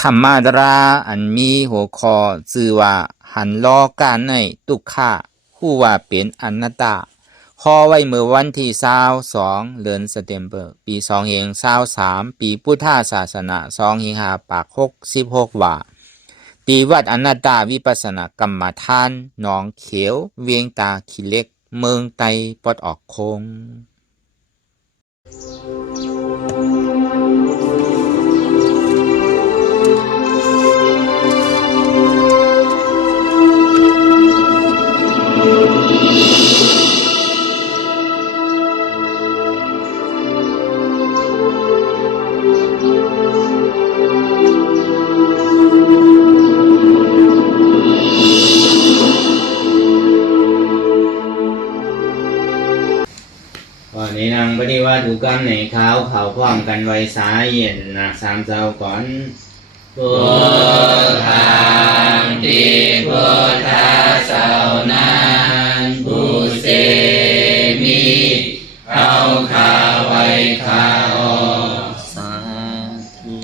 ธรรมดาอันมีหัวข้อชื่อว่าหันล้อการในทุกขาผู้ว่าเป็นอนัตตาข้อไว้เมื่อวันที่22เดือนเซปเทมเบอร์ปี2523ปีพุทธศาสนา25ปาก66ว่าปีวัดอนัตตาวิปัสสนากรรมฐานหนองเขียวเวียงตาขี้เหล็กเมืองไตปอดออกคงวันนี้นางปฏิวัติกรรมในเขาพร้อมกันไว้สายเย็นนักสามเจ้าก่อนพุทธังติพุทธาเจ้านั้นผู้เสมีเขาขาไว้ขาออกสาธุ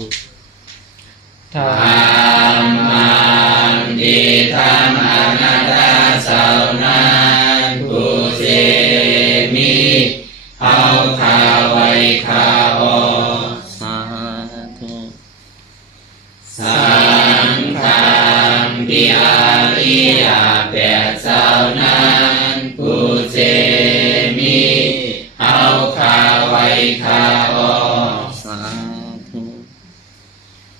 ธรรมังติธรรมอนัตตาเจ้านั้นผู้เสมีเขาขาไว้ขาออกสาธุสังฆังติอาริยแปดเจ้านั้นผู้เสมีเขาขาไว้ขาออกสาธุ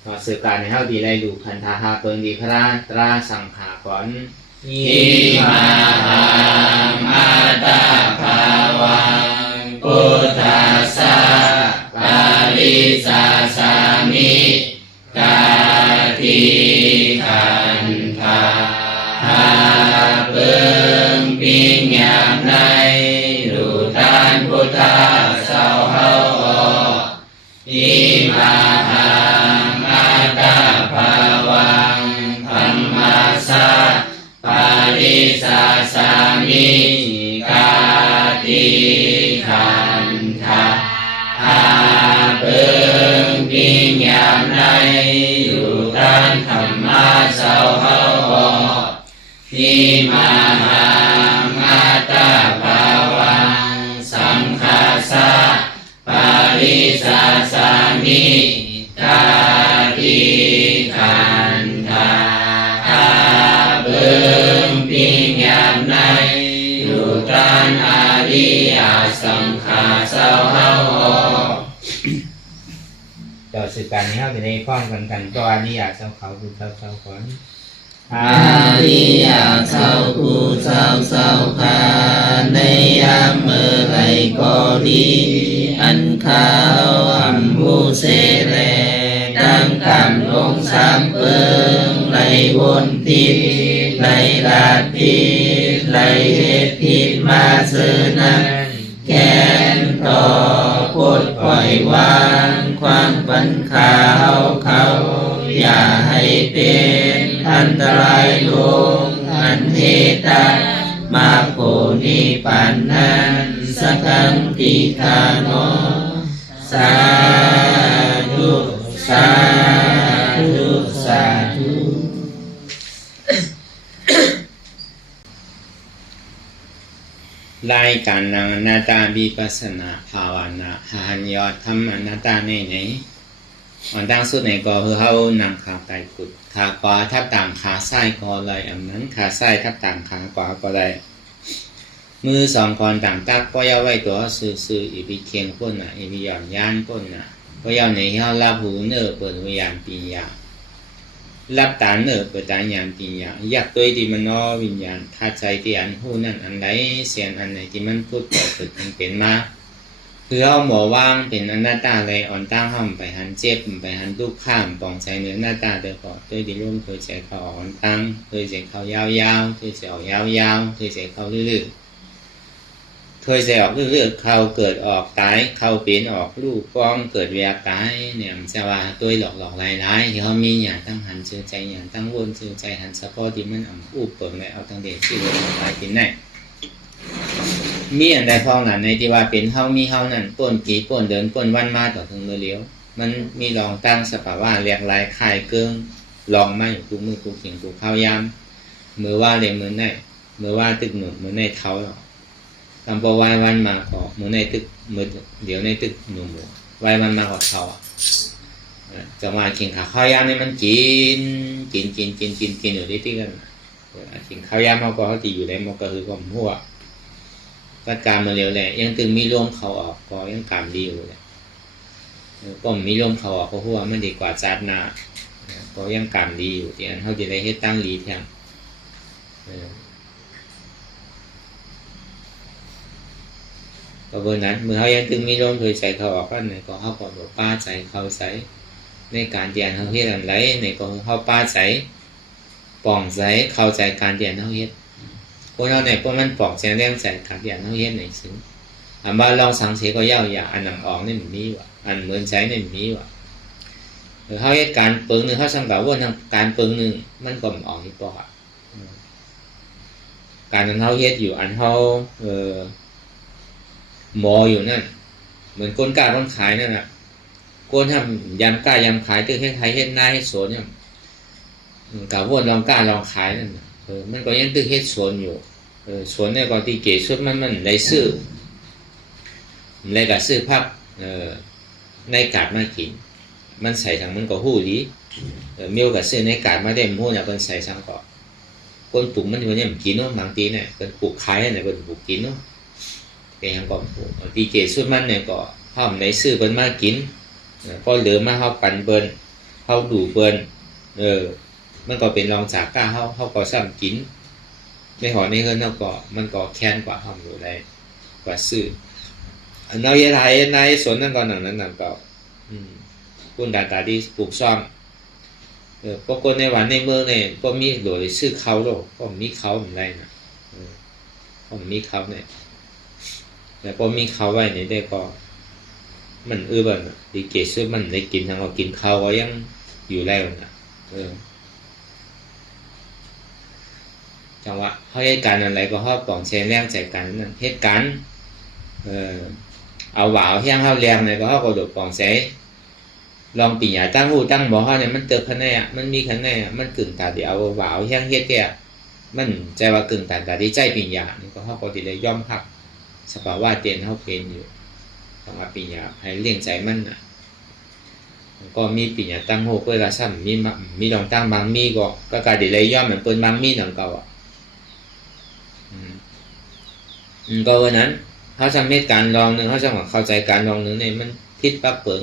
ขอสื่อการในเท่าดีได้ดูคันธาหาเปิงดีพระตราสังขาก่อนอิมาหังอัตตาภาวังพุทธัสสะปาริสาสามิกาทิขันธาหาเปิงปิงยามในรูทานพุทธะเสาเฮาออกอิมาหังอัตตาภาวังธัมมัสสะปาริสาสามิกาทิขันธาหาเปิงปิงยามในรูทานธรรมะเสาเฮาออกอิมาหังอัตตาภาวังสังฆัสสะปาริสาสามิกาทิขันธาหาเปิงปิงยามในรูทานอริยสังฆาเสาเฮาออกเจ้าสื่อการนี้เขาจะได้ฟ้องกันก็อริยเจ้าเขาคือเจ้าก่อนอริยเจ้าผู้เจ้าข้าในยามเมื่อไรก็ดีอันข้าวอัมผู้เสแลตั้งกำลงสามเปิงไหลวนทิศไหลลาดทิศไหลเหตุทิศมาเสนักแขนต่อพดปล่อยวางความปัญขาวเขาอย่าให้เป็นอันตรายลงอันเหตามาโพนิปันนันสังฆังติคาโนสาธุสาธุสาธุรายการนางอนัตตาวิปัสสนาภาวนาหันยอดธรรมอนัตตาในไหนอันดังสุดในก็คือเขานำขาไตกุดขาขวาทับต่างขาซ้ายก็เลยอันนั้นขาซ้ายทับต่างขาขวาก็ได้มือสองคนต่างตักก็ย่าไว้ตัวซื่ออีพิเคียงก้นน่ะอีพิหย่อนย่านก้นน่ะก็ย่าในเขารับหูเนื้อเปิดวิญญาณปีญารับตาเนื้อเปิดตาญาณปีญาอยากตัวที่มันนอวิญญาณถ้าใจที่อันหูนั่นอันใดเสียงอันไหนที่มันพูดเกิดเป็นมาคือเอาหมอว่างเป็นอนัตตาเลยอ่อนตั้งห้อมไปหันเจ็บไปหันลูกข้ามปองใจเนื้อหน้าตาเดือดก่อด้วยดีร่มเคยใจเขาอ่อนตั้งเคยใจเขายาวๆเคยใจออกยาวๆเคยใจเขาลื่นๆเคยใจออกลื่นๆเขาเกิดออกตายเขาเปลี่ยนออกลูกฟ้องเกิดเวียตายเนี่ยมันจะว่าตัวหลอกลายที่เขามีอย่างตั้งหันเชื่อใจอย่างตั้งวนเชื่อใจหันเฉพาะที่มันอ่ำอุบเปิดไว้เอาตั้งเด็กที่เราตายกินได้มีอันใดพ้องนั้นในที่ว่าเป็นเฮามีเฮานั่นป้นผีป้นเดินป้นวันมาต่อถึงเมื่อเลี้ยว มันมีลองตั้งสภาวะเรียกลายคายเกิงลองมาอยู่ทุกมือทุกสิ่งทุกข้าวยามมือว่าเลยมือในมือว่าตึกหนุนมือในเท้าทำปวายวันมาก็มือในตึกมือเดี๋ยวในตึกหนุ่มวายวันมาก็เท้าจะมากินข้าวยามเนี่ยมันกินอยู่ที่กันกินข้าวยามเขาก็เขาตีอยู่ในมันก็คือความหัวประการมาเร็วแหละยังตึงมีร่วมเขาออกก็ยังการดีอยู่เลยก็มีร่วมเขาออกก็หัวมันดีกว่าจัดหน้าก็ยังการดีอยู่ที่อันเขาจะได้ให้ตั้งรีแทนก็เบอร์นั้นเมื่อเขายังตึงมีร่วมเคยใจเขาออกก็ไหนก็เขาก็บอกป้าใจเขาใส่ในการเรียนเขาเฮ็ดอะไรในก็เขาป้าใจป่องใจเข้าใจการเรียนเขาเฮ็ดคนเราเนี่ยพวกมันป่องใจแรงใจการเรียนเขาเฮ็ดไหนซึ้งอันบ้าลองสังเกตก็ยาวอย่างอันหนังออกนี่มันมีว่ะอันเหมือนใช้นี่มันมีว่ะเขาเฮ็ดการปึงหนึ่งเขาสังเกตว่าทางการปึงหนึ่งมันก็ออกที่ปอกการนั้นเขาเฮ็ดอยู่อันเขาหมออยู่นั่นเหมือนคนกล้าคนขายนั่นแหละคนทำยำกล้ายำขายตึ้งให้ไทยเฮ็ดหน้าเฮ็ดสวนเนี่ยกล่าวว่าลองกล้าลองขายนั่นมันก็ยังตึ้งเฮ็ดสวนอยู่สวนเนี่ยก็ที่เก๋สุดมันได้ซื้อในกาซื้อพักในกาดมากินมันใส่ทางมันก็หู้ดีเมียวกับซื้อในกาดมาได้หู้เนี่ยเป็นใส่ทางก็คนปลูกมันคนนี้มันกินเนาะบางทีเนี่ยเป็นปลูกขายเนี่ยเป็นปลูกกินเนาะเป็นทางก็ปลูกที่เก๋สุดมันเนี่ยก็ห้ามในซื้อเป็นมากินพอเหลือมาเขาปั่นเบิ้ลเขาดูเบิ้ลมันก็เป็นรองจากกล้าเขาก็ซ้ำกินในหอในเงินเราก็มันก็แค้นกว่าห้ามอยู่ได้กว่าซื้อเราเยไทยในสวนนั่นก่อนนั้นก็คุณดาตาดีปลูกซ่อมพวกคนในวันในเมืองเนี่ยก็มีหลวยซื้อเขาหรอกก็มีเขาเหมือนไรนะก็มีเขาเนี่ยแต่พอมีเขาไว้เนี่ยได้ก็มันแบบดีเกศซื้อมันได้กินทั้งเรากินเขาก็ยังอยู่แล้วนะจังหวะเขาเหตุการณ์อะไรก็เขาปล่องแชร์แรงใจกันนั่นเหตุการณ์เอาหวาวเฮี้ยงเขาเรียงเนี่ยก็เขาก็โดดปล่องแชร์ลองปีหยาตั้งหูตั้งหมอเขาเนี่ยมันเติบคะแนนมันมีคะแนนมันกึ่งตาเดียวหวาวเฮี้ยงเฮ็ดแก่มันใจว่ากึ่งตาดีใจปีหยานี่ก็เขาก็ติได้ย่อมพักสภาวะเตียนเขาเป็นอยู่ต้องมาปีหยาให้เลี้ยงใจมันนะก็มีปีหยาตั้งหูเพื่อละซ้ำมีลองตั้งบางมีก็การติได้ย่อมเหมือนเปิ้นบางมีหนังเก่าก็วันนั้นเขาทำเหตุการณ์ลองหนึ่งเขาจะเข้าใจการลองหนึ่งเนี่ยมันทิศปั๊บเปิง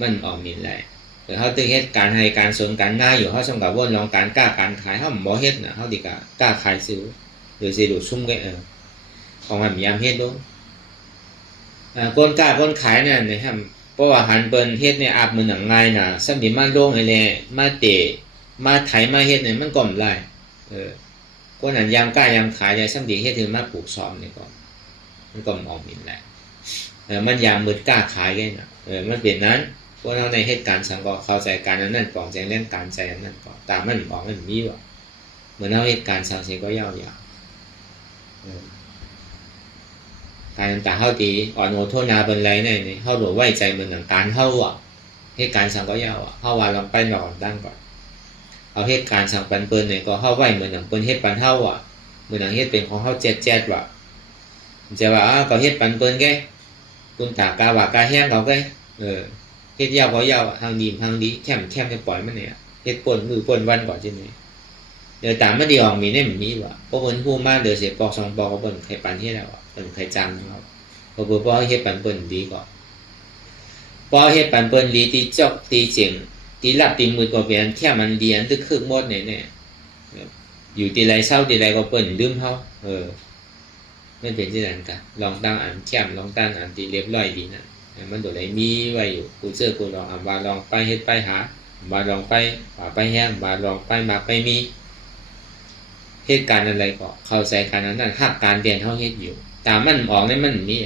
มันออกมินแหละแต่เขาตึงเหตุการณ์ให้การสนการง่ายอยู่เขาสำกับว่าลองการกล้าการขายเขาบ่เฮ็ดนะเขาดีกล้าขายซื้อหรือสิดูซุ่มกันของมันมียามเฮ็ดด้วยคนกล้าคนขายเนี่ยนะครับเพราะว่าหันเปิ้นเฮ็ดเนี่ยอาบมือหนังง่ายนะสัมผัสมาโล่งไอ้แหละมาเตะมาไถมาเฮ็ดเนี่ยมันก่อมไล่คนหันยามกล้ายามขายเนี่ยสัมผัสเฮ็ดถึงมาปลูกซ้อมเนี่ยก่อนมันก่อมออกมินแหละมันยามมืดกล้าขายเลยนะมันเป็นนั้นพวกเราในเหตุการณ์สังก็เข้าใจการนั้นปลองใจเล่นการใจนั้นก็ตามมันบอกมันมีว่ะเหมือนเราเหตุการณ์สังเสกก็ยาวการต่างเข้าตีอ่อนโอโทนาเป็นไรเนี่ยเข้าหลวไว้ใจมันหนังการเข้าอ่ะเหตุการณ์สังก็ยาวอ่ะเข้าว่าลองไปหนอนตั้งก่อนเอาเหตุการณ์สังปันเปิ้ลเนี่ยก็เข้าไว้เหมือนหนังเปิ้ลเหตุปันเท่าอ่ะเหมือนหนังเหตุเป็นของเข้าเจ็ดว่ะจะว่าก็เหตุปันเปิ้ลแกคุณตากาว่ากาแห้งเขาแกเฮ็ดยาวก็ยาวทางดีแคมจะปล่อยมันเนี่ยเฮ็ดป่นมือป่นวันก่อนจังได๋เดี๋ยวตามมาดีออกมีเนี่ยมันมีว่ะเพราะเพิ่นฮู้มาเดี๋ยวสิปอก2ปอกก็เพิ่นใครปันเฮ็ดแล้วเพิ่นใครจังเนาะเพราะบ่เฮ็ดปันเพิ่นดีก่อนพอเฮ็ดปันเพิ่นดีตีจอกตีเจียงตีหลับตีมือก็เปลี่ยนแค่มันเรียนตึกคึกหมดเนี่ยอยู่ตีไรเศร้าตีไรก็เพิ่นลืมเฮามันเป็นจังนั้นกะลองตั้งอันแคมลองตั้งอันที่เรียบร้อยดีนะมันตัวไหนมีไว้อยู่กูเจอกูลองบาลองไปเฮ็ดไปหาบาลองไปไปแห้งบาลองไปมาไปมีเหตุการณ์อะไรก็เข้าใจการนั้นหักการเรียนเฮาเฮ็ดอยู่ตามมันออกในมันมี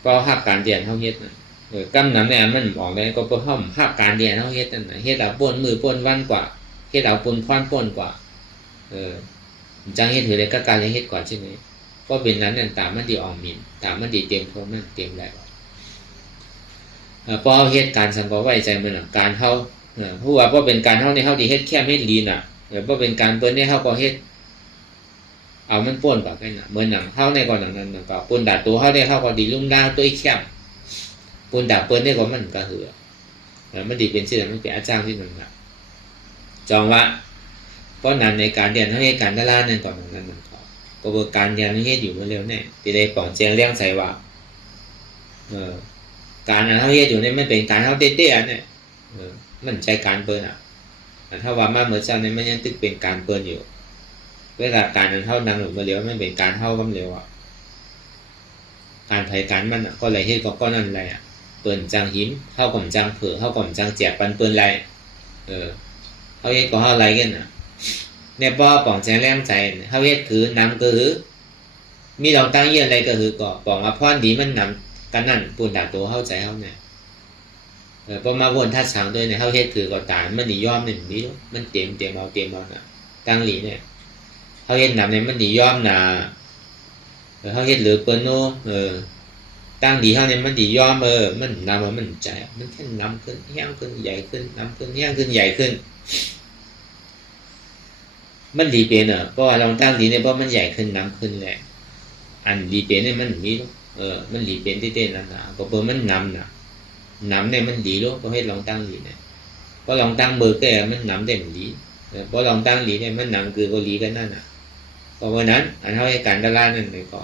เพราะหักการเรียนเฮาเฮ็ดกำนำในอันมันออกได้ก็เพราะเฮาหักการเรียนเฮาเฮ็ดนั่นน่ะเฮ็ดเอาป่นมือป่นวันกว่าเฮ็ดเอาป่นควันป่นกว่าจังเฮ็ดถือได้ก็การเฮ็ดก่อนใช่มั้ยก็เป็นนั้นนั่นตามมันดีออกมินตามมันดีเตรียมพร้อมมันเตรียมแล้ว พอเฮาเฮ็ดการสังก็ไว้ใจมันน่ะการเฮาผู้ว่าบ่เป็นการเฮาในเฮาที่เฮ็ดแค่เฮ็ดลีน่ะบ่เป็นการเปิ้นให้เฮาก็เฮ็ดเอามันป่นกว่ากันน่ะเหมือนหนังเฮาในก่อนหนังนั้นก็ป่นดาตัวเฮาได้เฮาก็ดีลุ่มดาวตัวอีแคมป่นดาเปิ้นได้ก็มันก็เหือมันดีเป็นชื่อมันเป็นอาจารย์ที่นั่นน่ะจองว่าเพราะนั้นในการเรียนเฮาเฮ็ดการตลาดนั่นก่อนนั้นมันก็บ่การเรียนเฮ็ดอยู่เร็วแน่สิได้ป้องแจงเลี้ยงใส่ว่าการเฮาเฮ็ดอยู่นี่มันเป็นการเฮาเต้ๆเนี่ยมันใจการเปิ้นอ่ะถ้าว่ามาเมื่อเช้านี่มันยังตึกเป็นการเปิ้นอยู่เวลาการนั้นเฮานั่งอยู่บ่เร็วมันเป็นการเฮากำเร็วอ่ะการไผการมันก็เลยเฮ็ดก็นั่นแหละเปิ้นจังหิมเฮาก็จังเผอเฮาก็จังแจกปันเปิ้นไรเฮาเฮ็ดก็เฮาไรกันน่ะเนี่ยบ่ป้องแจงแรงใจเฮาเฮ็ดคือนำก็คือมีเราตั้งเยี่ยนอะไรก็คือก็ป้องอภรดีมันนำกันนั่นปุ่นดาตัวเฮาใจเฮาเนี่ยพอมาวนทัดสางด้วยเนี่ยเฮาเฮ็ดคือก็ตามมันนิยอมนี่นี่มันเต็มเอาน่ะตั้งหลีเนี่ยเฮาเฮ็ดนำเนี่ยมันนิยอมน่ะเฮาเฮ็ดหรือเปิ้นโนตั้งดีเฮาเนี่ยมันนิยอมมันนำมันใจมันแค่นำขึ้นแห้งขึ้นใหญ่ขึ้นนำขึ้นแห้งขึ้นใหญ่ขึ้นมันดีเป็นเพราะว่าลองตั้งดีเนี่ยเพราะมันใหญ่ขึ้นน้ำขึ้นแหละอันดีเป็นเนี่ยมันมีมันดีเป็นเต้ๆนั่นน่ะก็เปิ้นมันนำน่ะนำเนี่ยมันดีลูกก็ให้ลองตั้งดีเนี่ยเพราะลองตั้งมือแกมันนำได้มันดีเพราะลองตั้งดีเนี่ยมันนำคือก็ดีกันนั่นน่ะเพราะวันนั้นอันเฮาให้การตลาดนั่นเลยก็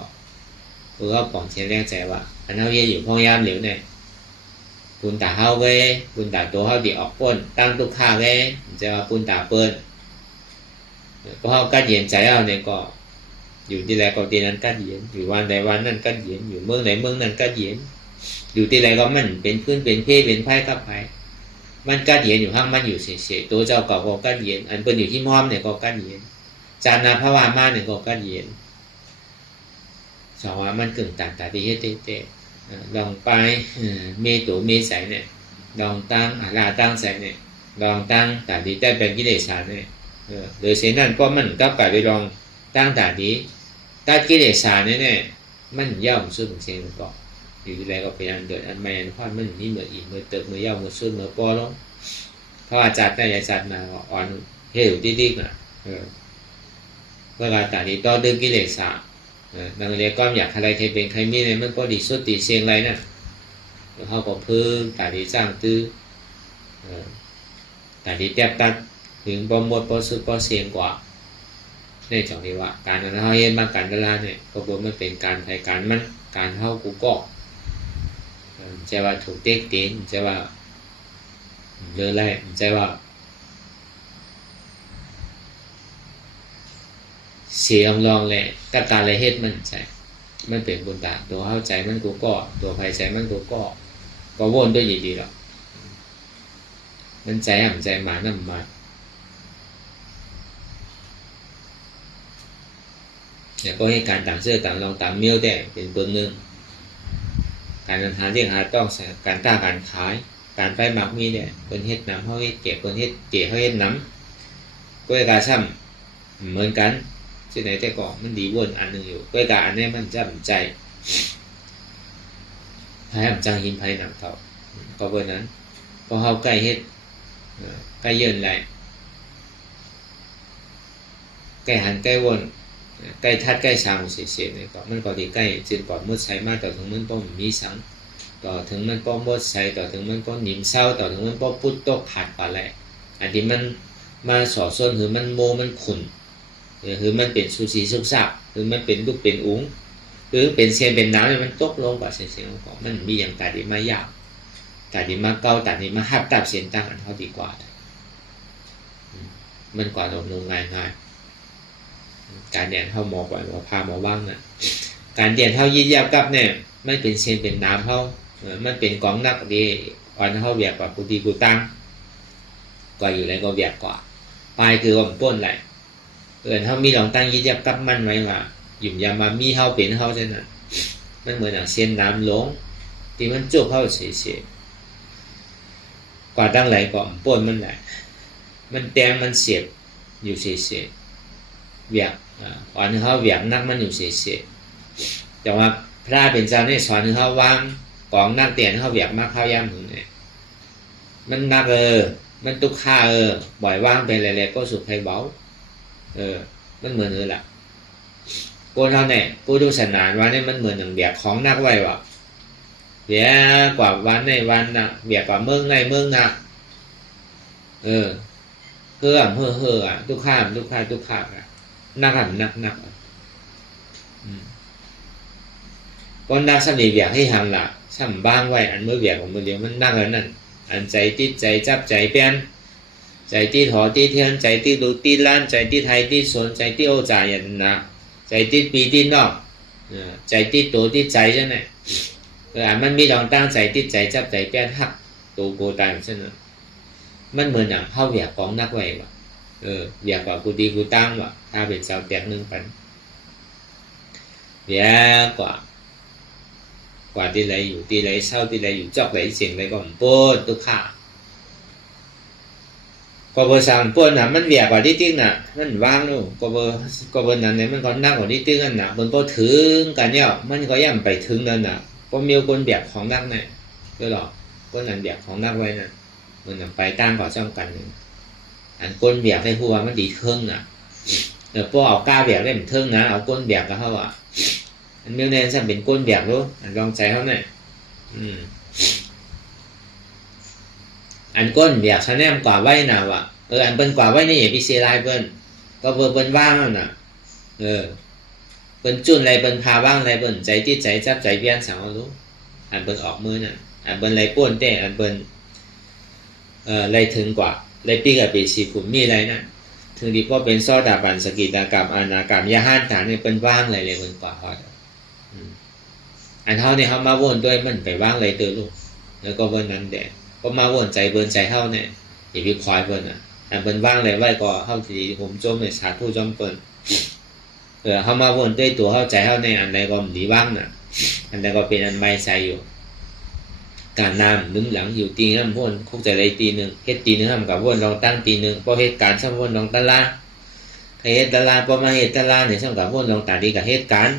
ก็ป้องเชียงแรงใจว่าอันเฮาเฮ็ดอยู่พยายามเหลวเนี่ยปุ่นตาเฮาเว้ปุ่นตาตัวเฮาที่ออกป้นตั้งตุกค่าเว้จะว่าปุ่นตาเปิ้นเพราะเฮากัดเย็นใจเฮาเนี่ยก็อยู่ที่ไหนก็ที่นั้นกัดเย็นอยู่วันใดวันนั้นกัดเย็นอยู่เมืองไหนเมืองนั้นกัดเย็นอยู่ที่ไหนก็มันเป็นพื้นเป็นเพเป็นไพ่กับไพ่มันกัดเย็นอยู่ข้างมันอยู่เฉยๆตัวเจ้าเก่าก็กัดเย็นอันเป็นอยู่ที่ม้อมเนี่ยก็กัดเย็นจานาพระวามาเนี่ยก็กัดเย็นสองว่ามันกึ่งต่างที่เฮ็ดเต้ๆลองไปเมตุเมใสเนี่ยลองตั้งลาตั้งใสเนี่ยลองตั้งแต่ดีแต่เป็นกิเลสเนี่ยโดยเช่นนั้นก็มันก็กลายไปลองตั้งแต่นี้ตัดกิเลสเนี่ยมันย่อมสู้ของเสียงก่อนอยู่ที่ไรก็พยายามเดินอันใหม่อันพอดมันนี่เหมือนอีกเหมือนเติบเหมือนย่อมเหมือนสู้เหมือนปอลงเพราะอาจารย์ได้อาจารย์มาอ่อนเหี้ยวดิ้งๆน่ะเวลาแต่นี้ต่อดึงกิเลสบางเรื่องก็อยากอะไรใครเป็นใครมีเนี่ยมันก็ดีสุดตีเสียงไรน่ะเขาก็พึ่งแต่ดีสร้างตื้อแต่ดีแทบตัดถึงปมดปสุดปเสียงกว่าในจังนี้ว่าการนั้นเขาเห็นมาการตลาดเนี่ยก็บอกมันเป็นการไทยการมันการเข้ากูก็จะว่าถูกเต็กตีนจะว่าเยอะไรจะว่าเสียงลองแหละกับการอะไรเฮ็ดมันใจมันเป็นบุญตาตัวเข้าใจมันกูก็ตัวภัยใจมันกูก็วนด้วยดีๆหรอกมันใจห่ำใจหมานำมาเนี่ยก็ให้การต่างเสื้อต่างรองต่างเมี้ยวแต่เป็นเบื้องหนึ่งการเดินทางเรียกหาต้องการต้าการขายการไปหมักมีเนี่ยคนเฮ็ดน้ำเขาเฮ็ดเก็บคนเฮ็ดเก็บเขาเฮ็ดน้ำก็การซ้ำเหมือนกันที่ไหนแต่ก่อนมันดีวนอันหนึ่งอยู่ก็การอันนี้มันจะใจพายจังหินพายหนังเท่าก็เบอร์นั้นพอเขาใกล้เฮ็ดใกล้เยินไรใกล้หันใกล้วนใกล้ทัดใกล้ช้างเสียๆเนี่ยก็มันก็ดีใกล้จึงก่อนมดใช้มากต่อถึงมันป้อมมีสังต่อถึงมันป้อมมดใช้ต่อถึงมันป้อมหนิมเศร้าต่อถึงมันป้อมพุทธตกขาดปลาไหลอันที่มันมาสอดส่วนหรือมันโมมันขุ่นหรือมันเป็นสุสีสุกซับหรือมันเป็นลูกเป็นอุ้งหรือเป็นเซียนเป็นน้ำเนี่ยมันตกลงกว่าเสียงของมันมีอย่างตาดีมายากตาดีมาเก้าตาดีมาหับตับเสียนตั้งอันเท่าดีกว่ามันกว่าลงง่ายการเรียนเท่าหมอก่อนว่าพาหมอบ้างน่ะการเรียนเท่ายิบยับกับเนี่ยไม่เป็นเชนเป็นน้ำเท่ามันเป็นกองนักดีอ่อนเท่าเบียกกว่ากูดีกูตั้งก็อยู่ไรก็เบียกกว่าปลายคือว่ามันป้นไรเท่ามีลองตั้งยิบยับกับมันไว้ว่าหยุ่มยามามีเท่าเป็นเท่าเช่นนั้นมันเหมือนอย่างเส้นน้ำหลงที่มันจุกเท่าเสียกว่าตั้งไรก็ป้นมันไหลมันแตงมันเสียบอยู่เสียเวียกอ่อนเขาเวียกนักมันอยู่เสียแต่ว่าพระเป็นเจ้าเนี่ยสอนเขาวาง กองนักเตียนเขาเบียกมากเข้าย่ำถึงเนี่ยมันนักมันตุกข่าบ่อยว่างไปเลยๆก็สุดให้เบามันเหมือนแหละกูเท่าเนี่ยกูดูสนานวันนี้มันเหมือนอย่างเบียกของนักไว้วะเบียกว่าวันในวันน่ะเบียกกว่าเมืองในเมืองน่ะเพื่อตุกข่านักหันนักcon đa sanh thì việc hay hàng là sanh bang vậy anh mới việc của mình liền mình đang ởนั่นanh chạy tít chạy chấp chạy pen chạy tít họ tít thiên chạy tít đủ tít lan chạy tít hay tít xuân chạy tít ô trả nhận là chạy tít pi tít nọ chạy tít tổ tít chạy thế này rồi anh mình mi đòn tăng chạy tít chạy chấp chạy pen hắc tổ cô tài thế này mình mượn nặng hao việcของนักไว้ว่ะviệc củaกูดีกูตั้งว่ะถ้าเป็นชาวแตกนึงปันviệcกว่าที่ไรอยู่ที่ไรเศร้าที่ไรอยู่จอกไรเสียงไรก็มันป้นตุกข่าก็เบอร์สามป้นน่ะมันเบียกว่าที่ติ๊กน่ะมันว่างนู่นก็เบอร์นั้นเนี่ยมันก็นักกว่าที่ติ๊กนั่นน่ะมันก็ถึงกันเนี่ยมันก็ย่ำไปถึงนั่นน่ะก็มีคนเบียกของนักเนี่ยก็หรอคนนั้นเบียกของนักไว้น่ะมันไปตั้งก่อจ้องกันอันคนเบียกให้พูดว่ามันดีเทิงน่ะพวกเอาก้าเบียกได้เหมือนเทิงนะเอาก้นเบียกก็เขาอ่ะอันmiêu nên xemเป็นก้นแบบรู้อันลองใจเขาเนี่ยอันก้นแบบฉันแนมกว่าไว้น่ะว่ะอันเป็นกว่าไว้นี่อย่าไปเสียดายเปิ้นก็เป็นว่างแล้วน่ะเป็นจุนอะไรเป็นพาว่างอะไรเป็นใจที่ใจจับใจเบี้ยนสั่งเขารู้อันเป็นออกมือน่ะอันเป็นอะไรป้นเต้อันเป็นอะไรถึงกว่าอะไรปีกับปีสีขุมมีอะไรน่ะถึงดีก็เป็นซ้อดาบันสกิตากรรมอานากรรมยาห้านฐานเนี่ยเป็นว่างอะไรเลยเป็นกว่าเขาอันเท่านี้เขามาวนด้วยมันไปว่างเลยเตือนลูกแล้วก็วันนั้นแดดก็มาวนใจเบิร์นใจเท่าเนี่ยอย่าไปคอยเบิร์นอันเป็นว่างเลยไว้ก็เข้าทีผมจมในสาธุจมเปิลเขามาวนด้วยตัวเข้าใจเท่าในอันใดก็มันดีว่างน่ะอันใดก็เป็นอันไม่ใจอยู่การนำนึงหลังอยู่ตีน้ำวนคุกใจเลยตีหนึ่งเฮ็ดตีหนึ่งทำกับวนลองตั้งตีหนึ่งพอเหตุการณ์ช่างวนลองตะลาใครเหตุตะลาพอมาเหตุตะลาเนี่ยช่างกับวนลองตาดีกับเหตุการณ์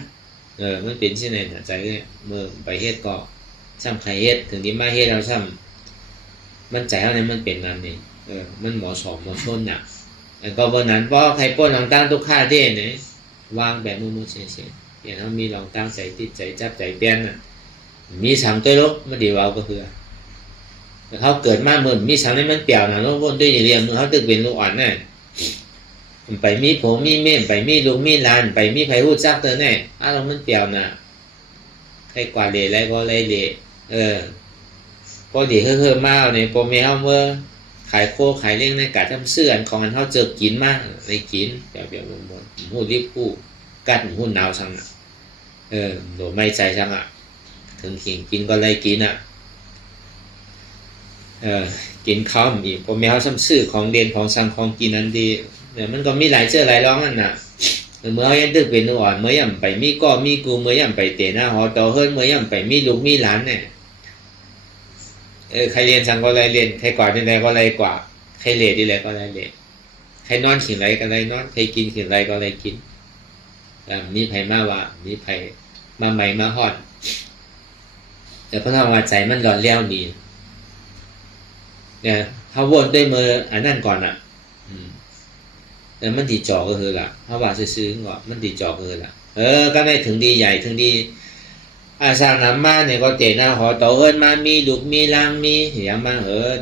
มันเป็นที่ไหนนะใจเนี่ยเมื่อไปเฮ็ดก็ซ้ำใครเฮ็ดถึงที่มาเฮ็ดเราซ้ำมันใจเท่านั้นมันเป็นงานนี่มันเหมาะสมเหมาะชนน่ะก็บนนั้นเพราะใครป้นลองตั้งทุกค่าเด้เนี่ยวางแบบมือเฉยๆอย่างนั้นมีลองตั้งใจติดใจจับใจเปลี่ยนน่ะมีสามตัวลบมันดีว่าก็คือเขาเกิดมาเหมือนมีสามนี่มันเปลี่ยวนะลูกวนด้วยอย่างเรียนเขาตึกเป็นลูกอ่อนน่ะไปมีผมมีเม่นไปมีลูกมีหลานไปมีไผฮู้จักเตือนแน่เรามันเปลี่ยวน่ะใครกว่าเลยไรก็เลยเลยพอดีเฮ้อมาเนี่ยพอแมวเมื่อขายโคขายเลี้ยงในกาทำเสื้อของมันเขาเจอกินมากเลยกินแบบลงบนหูรีบผู้กัดหูหนาวช่างอ่ะโดไม่ใจช่างอ่ะถึงขิงกินก็เลยกินอ่ะกินข้าวอีกพอแมวซ้ำซื้อของเด่นของสั่งของกินนั้นดีมันก็มีหลายเชื่อหลายร้องนั่นน่ะเมื่อยังตึกเป็นอ่อนเมื่อย่ำไปมีก็มีกูเมื่อย่ำไปเตะหน้าหอโตเฮิร์นเมื่อย่ำไปมีลูกมีหลานเนี่ยใครเรียนสั่งก็เลยเรียนใครกว่าที่ไหนก็เลยกว่าใครเรียนที่ไหนก็เลยเรียนใครนอนขิงไรก็เลยนอนใครกินขิงไรก็เลยกินมีไผ่มาว่ามีไผ่มาใหม่มาฮอดแต่พระธรรมใจมันหลอนเลี้ยวดีเนี่ยเขาวนด้วยมืออันนั่นก่อนอ่ะแต่มันดีจอก็คือล่ะเพราะว่าซื้อๆก่อนมันดีจอก็คือล่ะก็ได้ถึงดีใหญ่ถึงดีสร้างน้ำมาเนี่ยก็เตะหน้าหอโตเอิญมามีลูกมีลางมีอย่างมา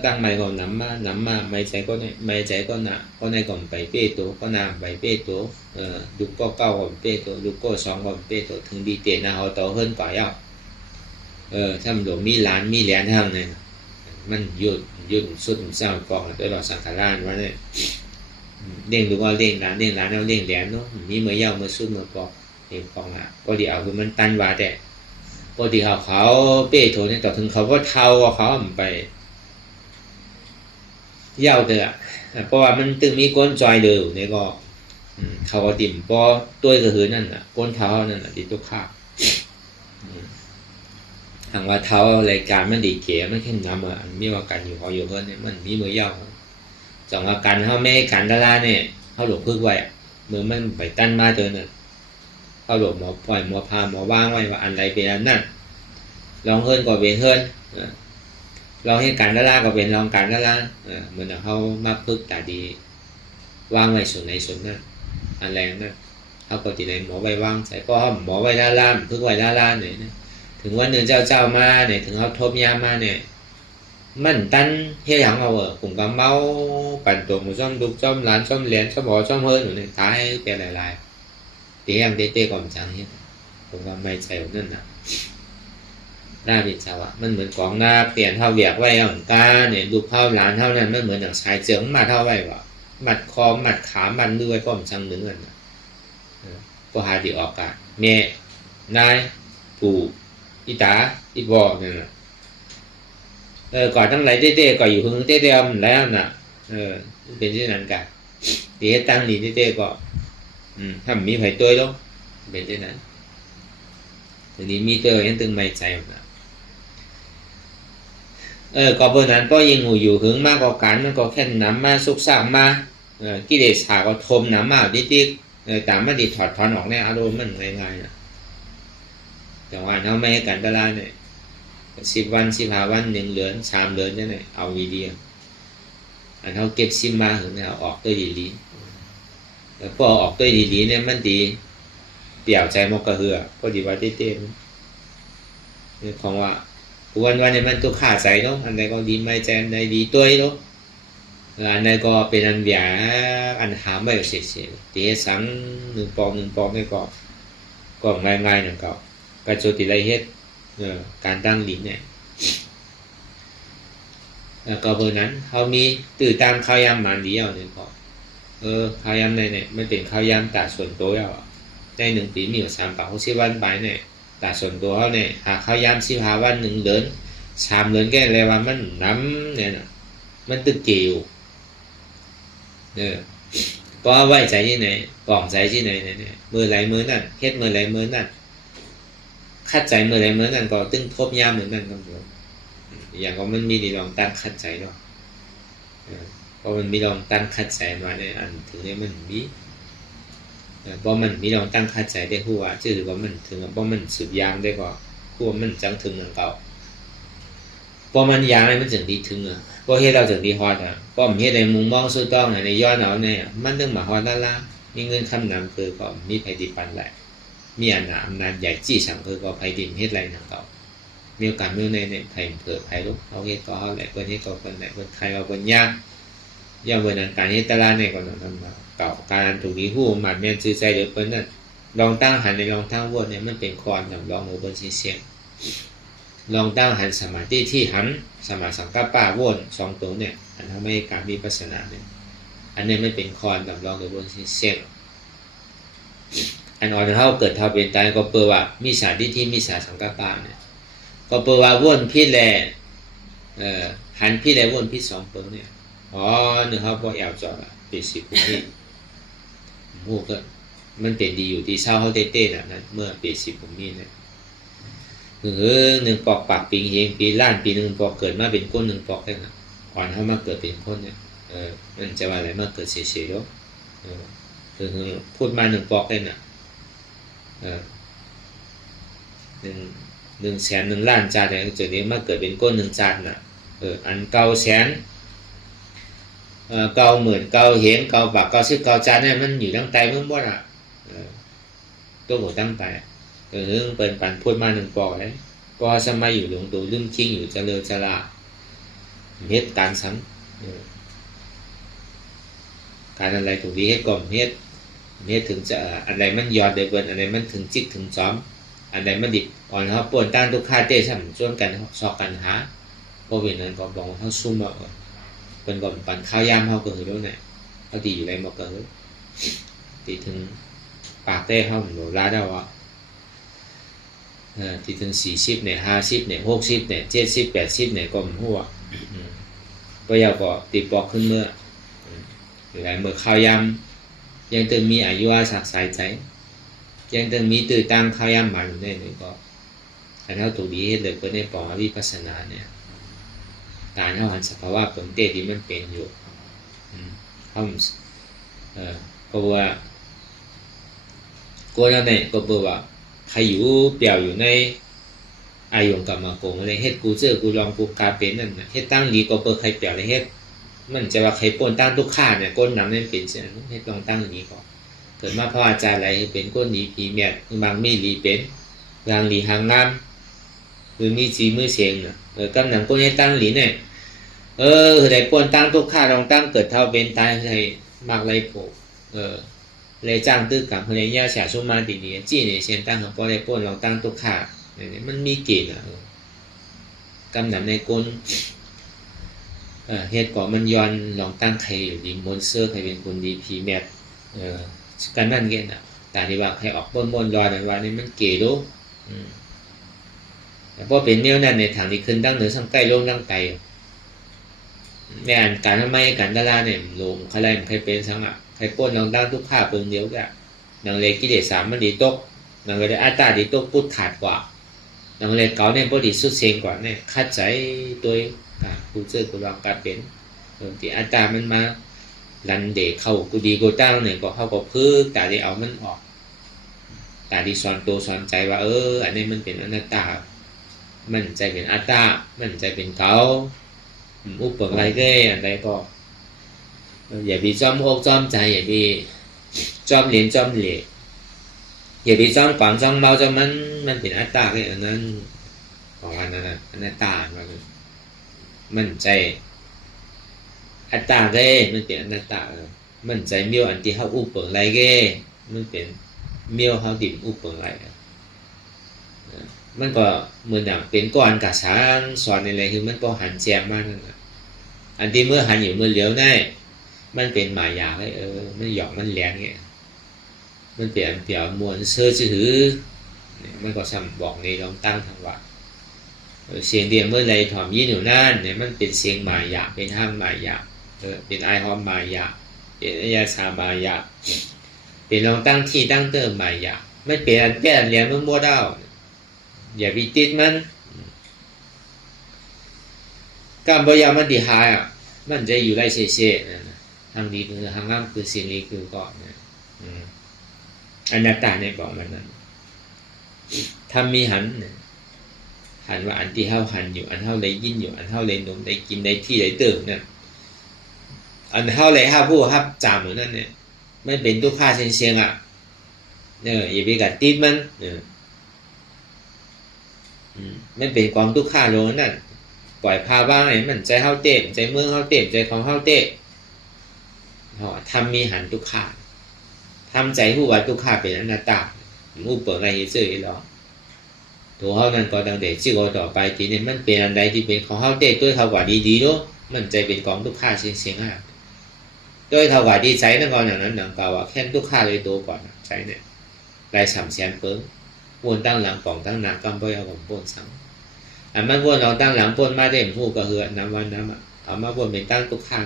ตั้งใหม่ก่อนน้ำมาไม่ใจก็ไม่ใจก็หนาก็ในก่อนไปเป้ตัวก็นาไปเป้ตัวลูกก็เก้าก่อนเป้ตัวลูกก็สองก่อนเป้ตัวถึงดีเตะหน้าหอโตเอิญกว่าเยอะถ้ามันหลงมีล้านมีเหรียญทางเนี่ยมันยืดสุดเศร้ากองด้วยเราสังขารว่าเนี่ยเล่งดูว่าเล่งร้านเอาเล่งเหรียญเนาะมีเมื่อยาวเมื่อสุดเมื่อปอกเล่งกองอ่ะก็เดี๋ยวคือมันตันว่าแต่พอดีเขาเป้โถเนี่ยต่อถึงเขาก็เท่าเขาไปเย่าเถอะเพราะว่ามันตึงมีก้นจอยเดิมเนี่ยก็เขาก็ติ่มพอตัวก็คือนั่นน่ะก้นเท้านั่นน่ะติดตัวข้าทางว่าเท้ารายการมันดีเก๋มันแค่น้ำมีว่าการอยู่เขาอยู่เพิ่นเนี่ยมันมีเมื่อยาวจังว่าการเขาไม่ให้การดาราเนี่ยเขาหลบพึ่งไว้เมื่อมันไปตั้นมาเจอเนี่ยเขาหลบหมอปล่อยหมอพาหมอว่างไว้ว่าอันไรเป็นอันนั้น ลองเฮิร์นก็เป็นเฮิร์นลองให้การละล่าก็เป็นลองการละล่าเหมือนเขามาพึกตาดีวางไว้ส่วนไหนส่วนนั้นอันแรงนะเขาก็ตีในหมอไว้วางใส่ก็หมอไว้ละล่าพึกไว้ละล่าเนี่ยถึงวันหนึ่งเจ้ามาเนี่ยถึงเขาทบยามาเนี่ยมันตั้นเฮียหยังเอาผมก็เมาปั่นตัวหมูซ่อมดุกซ่อมร้านซ่อมเหรียญซ่อมบ่อซ่อมเฮิร์นอยู่เนี่ยตายเป็นหลายๆตียังเต้ก่อนจังเนี่ยผมก็ไม่ใจนั่นนะหน้าบิดเจ้ามันเหมือนกองหน้าเปลี่ยนเท่าเบียกไว้ของตาเนี่ยดูเท่าร้านเท่านั้นมันเหมือนอย่างชายเจืองมาเท่าไว้วะมัดคอมัดขามัดมือไว้ก็มันจังเหมือนกันก็หาดีออกกันแม่นายปู่อีตาอีบอเนี่ยก่อนทั้งหลายเต้ๆก็อยู่หึงเต้ๆมันแล้วน่ะเป็นที่นั้นกันดีให้ตั้งดีเต้ๆก็ถ้ามีไผ่ตัวแล้วเป็นที่นั้นทีนี้มีเตอร์ยังตึงไม่ใจนะก็เบอร์นั้นก็ยังอยู่หึงมากกว่ากันมันก็แค่น้ำมาสุกสากมากิเลสหาก็ทมน้ำมาดิ๊กแต่ไม่ดีถอดถอนออกในอารมณ์มันง่ายๆนะแต่ว่าเขาไม่ให้กันตลาดเนี่ย10 วัน15 วัน1 เดือน3 เดือนนี่แหละเอาวีดีอันเขาเก็บซิมมาถึงเนี่ยออกด้วยดีๆแล้วพอออกด้วยดีๆเนี่ยมันดีเปี่ยวใจมกกระเหือก็ดีว่าเต้นนี่ของว่าวันนี้มันตัวขาใจเนาะอันใดก็ดีไม่ใจอันใดดีตัวเนาะอันใดก็เป็นอันเบียอันหาไม่เสียตีสัง1 ปองนี่ก็ง่ายๆหนึ่งก็โจติไรเฮ็ดการตั้งลิ้นเนี่ยก็เบอร์นั้นเขามีตื่นตามข้าวยำมันเดียวเนี่ยก็ข้าวยำเนี่ยมันเป็นข้าวยำตัดส่วนตัวแล้วใน1 ปีมีอยู่360 วันไปเนี่ยตัดส่วนตัวเขาเนี่ยหาข้าวยำ15 วัน1 เดือน3 เดือนแก่เลยว่ามันน้ำเนี่ยมันตึกเกี่ยวก็ไว้ใจที่ไหนปลองใจที่ไหนเนี่ยมือไหลมือนั่นเฮ็ดมือไหลมือนั่นคัดใจมือไหลมือนั่นก็ตึงทบยามเหมือนนั่นก็เหมือนอย่างก็มันมีดีลองตั้งคัดใจเนาะเพราะมันมีลองตั้งคัดใจมาในอันถึงได้มันมีเพราะมันมีลองตั้งคัดใจได้หัวชื่อว่ามันถึงเพราะมันสุดยามได้ก็หัวมันจังถึงอย่างเก่าเพราะมันยางอะไรมันถึงดีถึงเพราะเฮ็ดเราถึงดีฮอดเพราะมันเฮ็ดในมุมมองสุดต้องในย้อนเอาเนี่ยมันถึงมาฮอดล่ามีเงินคำนำคือก็มีไผดิปันแหละมีอำนาจใหญ่จี้สั่งคือก็ไผดินเฮ็ดไรอย่างเก่ามีโอกาสมีในไผเผื่อไผลุกเอาเฮ็ดก็เอาแหละเพิ่นเฮ็ดก็เพิ่นแหละเพิ่นใครเอาเพิ่นยากย่อมเพิ่นนั้นการเฮ็ดตลาดเนี่ยก็ต้องทำเก่าการถูกนี้ฮู้มันแม่นซื่อใจเดี๋ยวเพิ่นนั้นลองตั้งหันในลองตั้งวนเนี่ยมันเป็นคอนสำรองของเพิ่นเสียงลองตั้งหันสมาธิที่หันสมาสังกัปปะวน2 ตัวเนี่ยอันทำให้การมีปัสนาเนี่ยอันนี้ไม่เป็นคอนสำรองของเพิ่นเสียงอันอ่อนเฮาเกิดเท่าเป็นตายก็เปว่ามีสาธิที่มีสาสังกัปปะเนี่ยก็เปว่าวนพิษแลหันพิษแลวนพิษ2 ตัวเนี่ยนึกครับว่าแอวจอดเป็น10 ปีนี่หมู่ก็มันเป็นดีอยู่ที่เศร้าเขาเต้ๆน่ะนั้นเมื่อปี10 ปีนี่เนี่ย1 ปอกปากปิงเฮงปีล้านปี1 ปอกเกิดมาเป็นก้น1 ปอกได้น่ะอ่อนเฮามาเกิดเป็นคนเนี่ยมันจะว่าอะไรมาเกิดเสียๆเนาะพูดมา1 ปอกได้น่ะ1 แสน1 ล้านจานเนี่ยจุดนี้มาเกิดเป็นก้น1 จานน่ะอัน9 แสน90,000 9 เหรียญ9 บาท 90 9 จานเนี่ยมันอยู่ตั้งใจมึงบ่ล่ะตัวหมูตั้งใจเปิดปันพูดมา1 ปอกเลยก็สมัยอยู่หลวงตู่ลืมคิงอยู่เจริญจราเฮ็ดการสังการอะไรถูกดีเฮ็ดก่อนเฮ็ดถึงจะอะไรมันยอดได้เบิ่นอะไรมันถึงจิตถึงซ้อมอันใดมันดิบอ่อนเฮาป่วนต้านทุกค่าเต้ช่ำส่วนกันซอกกันหาบ่เว้นนั้นก็บอกเฮาซุ่มเอาเพิ่นก็ปันข้าวยามเฮาก็คือแล้วเนี่ยเฮาตีอยู่ไรบ่ก็คือตีถึงปากเต้เฮาโหลาได้ว่าที่ถึง40เนี่ย50เนี่ย60เนี่ย70 80เนี่ยก็หัวก็ยาวก็ติดปอกขึ้นเมื่อหลายเมื่อข้าวยามยังตึงมีอายุอาศักสายใจยังตึงมีตื่นตั้งข้าวยามมาอยู่เนี่ยก็อันเฮาถูกดีเฮ็ดเลยเพิ่นได้ปองวิปัสสนาเนี่ยการเฮาหันสภาวะเปิ่นเต้ที่มันเป็นอยู่เฮาก็ว่าก็นั่นแหละก็บอกว่าใครอยู่เปี่ยวอยู่ใน อายุกับมาโกงอะไรเฮ็ดกูเจอกูลองกูกาเป็นนั่นเฮ็ดตั้งดีก็เปิดใครเปลี่ยนอะไรเฮ็ดมันจะว่าใครปนตั้งทุกข้าเนี่ยก้นน้ำนั่นเป็นเสียเฮ็ดลองตั้งอย่างนี้ก่อนเกิดมาพระอาจารย์อะไรเป็นก้นดีผีเมียดบางมีดีเป็นบางดีหางงามหรือมีจีมือเสียงน่ะกำหนังก้นให้ตั้งหลีเนี่ยได้ปนตั้งทุกข้าลองตั้งเกิดเท่าเป็นตายให้มากไรโผเลยจ้างตื้อกับคนนี้ย่าฉาชุมาดีนี้จี้เนี่ยเชียนตั้งของก็ได้ปนลองตั้งทุกข้าเนี่ยมันมีเกณฑ์กำหนังในก้นเหตุก่อมันย้อนลองตั้งใครอยู่ดีมอนเซอร์ใครเป็นคนดีพีแมทกันนั่นเงี้ยนะแต่ที่ว่าใครออกบนย้อนว่านี่มันเก๋ดูแต่พอเป็นเนี้ยนั่นในทางที่ขึ้นตั้งเหนือสังใกล้ลงตั้งไกลในอันการทำไมการดาราเนี่ยลงใครใครเป็นสังอ่ะใครป้นลองตั้งทุกข้าเปิงเดียวกันนางเลกิเลส3มันดีตกนางเลยอัตตาดีตกพุทธขาดกว่านางเลยเก่าเนี่ยพอดีสุดเสียงกว่าเนี่ยคัดใจตัวกูเจอกูลองการเป็นที่อัตตามันมาลันเด็กเข้ากูดีกูตั้งเนี่ยก็เข้าก็พื้นแต่ที่เอามันออกแต่ที่สอนตัวสอนใจว่าอันนี้มันเป็นอนัตตามันใจเป็นอัตตามันใจเป็นเขาอุปเปิงอะไรก็อะไรก็อย่าไปจอมอกจอมใจอย่าไปจอมเหรียญจอมเหรียญอย่าไปจอมกวางจอมเมาจอมมันเป็นอัตตาก็อย่างนั้นของอันนั้นอนัตตามันใจอัตตาเก้มันเป็นอนัตตามันใจเมียวอันที่เขาอุปเปิงไรเก้มันเป็นเมียวเขาดิ่มอุปเปิงไรมันก็เหมือนอย่างเป็นก้อนกระชานสอนอะไรคือมันก็หันแจมมากนั่นแหละอันที่เมื่อหันอยู่เมื่อเลี้ยวได้มันเป็นหมายาเลยมันหยอกมันแหลงเงี้ยมันเปลี่ยนเปลี่ยนมวลเสื้อจื้อมันก็ซ้ำบอกในลองตั้งทางวัดเสียงเดียงเมื่อไรถอมยี่หนูนั่นเนี่ยมันเป็นเสียงหมายาเป็นห้างหมายาเป็นไอฮอมหมายาเป็นอายาชาหมายาเป็นลองตั้งที่ตั้งเติมหมายาไม่เปลี่ยนเลี้ยงมันมัวดาวอย่าไปติดมันการบริยามันดีหายมันจะอยู่ไรเฉยๆทางดีคือทางล่างคือสิ่งนี้คือก่อนอนัตตาในบอกมันนั้นทำมีหันว่าอันที่เฮาหันอยู่อันเฮาได้ยินอยู่อันเฮาได้นมได้กินได้ที่ได้เติมเนี่ยอันเฮาได้ห้าผู้ห้าจามเหมือนนั่นเนี่ยไม่เป็นทุกข้าเชียงอย่าไปกัดติดมันไม่เป็นความทุกข้าโลนั่นปล่อยพาบ้างไหนมันใจเฮาเต็มใจเมืองเฮาเต็มใจของเฮาเต็มทำมีหันทุกข้าทำใจผู้ว่าทุกข้าเป็นอนัตตาผู้เปิดอะไรเฉยๆหรอตัวเขานั้นก็ตั้งแต่ชื่อเขาต่อไปทีนี้มันเป็นอันใดที่เป็นของเขาเด็กด้วยเขากว่าดีๆเนาะมันใจเป็นของทุกข้าเสียงด้วยเขากว่าดีใจนั่นก่อนอย่างนั้นหนังเก่าแค่ทุกข้าเลยตัวก่อนใจเนี่ยลาย3 แสนเปิ้งวนตั้งหลังป่องตั้งหนักกำไปเอาของปนสังมันวนเราตั้งหลังปนมาเด่นผู้ก็เหือน้ำวันน้ำเอามาวนเป็นตั้งทุกข้า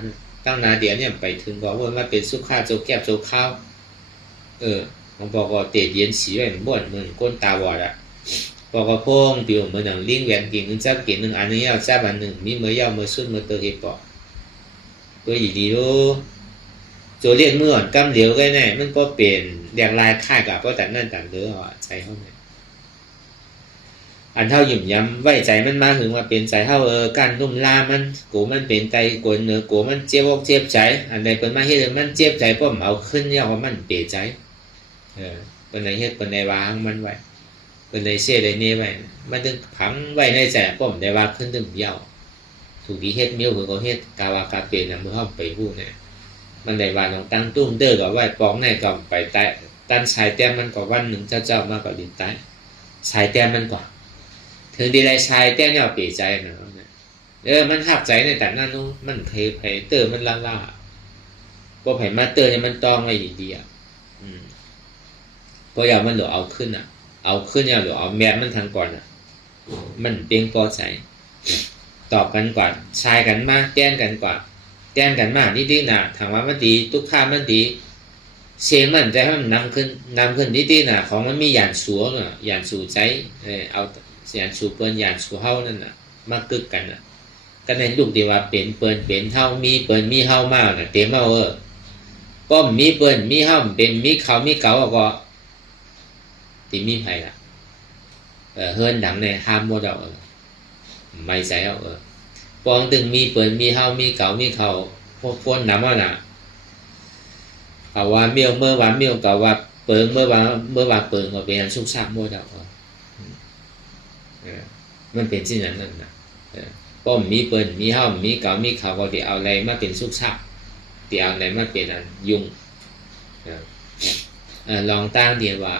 ตั้งนาเดียเนี่ยไปถึงก็วนมาเป็นสุข้าโจแก็บโจข้าวของบอกว่าเตะเย็นสีไว้เหมือนบ่นเหมือนก้นตาบอดบอกว่าพงเปียวเหมือนหนังลิงแหวนกิ่งเจ้ากิ่งหนึ่งอันนี้เอาเจ้าอันหนึ่งมีเมื่อยาวเมื่อสุดเมื่อเตอเฮปอตัวอีดีรู้โจเรียนเมื่อกั้มเหลียวก็แน่มันก็เปลี่ยนแดงลายค่ายกับเพราะแต่นั่นแต่เด้อใจเขาเนี่ยอันเท่าหยิ่มย้ำไว้ใจมันมาถึงว่าเป็นใจเท่าการนุ่มลามันกูมันเป็นใจกวนเนื้อกูมันเจ็บอกเจ็บใจอันใดเป็นมาเฮ็ดมันเจ็บใจเพราะเอาขึ้นเนี่ยว่ามันเปลี่ยนใจเป็นในเฮ็ดเป็นในวางมันไว้เป็นในเสียในนี้ไว้มันถึงผังไว้ในใจเพราะมันได้ว่าขึ้นถึงเยาถูกที่เฮ็ดมิ้วคือเขาเฮ็ดกาวากาเปลี่ยนเมื่อเขาไปพูดเนี่ยมันได้ว่าต้องตั้งตุ้มเด้อกับไว้ปองในกับไปใต้ตันสายแต้มมันก็วันหนึ่งเจ้ามากกว่าดินใต้สายแต้มมันกว่าถึงดีไรชายแต้มเนี่ยเปลี่ยนใจนะมันหักใจในแต่นั้นนู้มันเคยไปเตอร์มันล่าพอไผ่มาเตอร์เนี่ยมันต้องไว้ดีพออยากมันหรือเอาขึ้นเอาขึ้นเนี่ยหรือเอาแมสมันทางก่อนมันเตียงพอใจตอบกันกว่าชายกันมากแจ้งกันกว่าแจ้งกันมากนิดๆนะถามว่ามันดีทุกข้ามันดีเสียงมันใจให้มันนำขึ้นนิดๆนะของมันมีหยานสัวน่ะหยานสู่ใจเอาหยานสู่เปิ้นหยานสู่เฮานั่นน่ะมากึกกันก็ในลูกที่ว่าเป็นเปิ้นเป็นเฮามีเปิ้นมีเฮามากน่ะเต็มเอาป้อมมีเปิ้นมีเฮาเป็นมีเขามีเก่าก็ที่มีไผล่ะ hơn đẳng này ham mua đậu mày giải đậu con từng mi bẩn mi hao mi cẩu mi khẩu phôn nắm á nè cẩuว่าเมื่อว่าเก่าว่าเปิงเมื่อว่าเปิงก็เป็นสุขภาพmua đậuมันเป็นสิ่งนั้นน่ะป้อมมีเปิ่นมีเฮามีเก่ามีเขาก็ที่เอาอะไรมาเป็นสุขภาพที่เอาอะไรมาเป็นอันยุ่งลองตั้งเดียว่า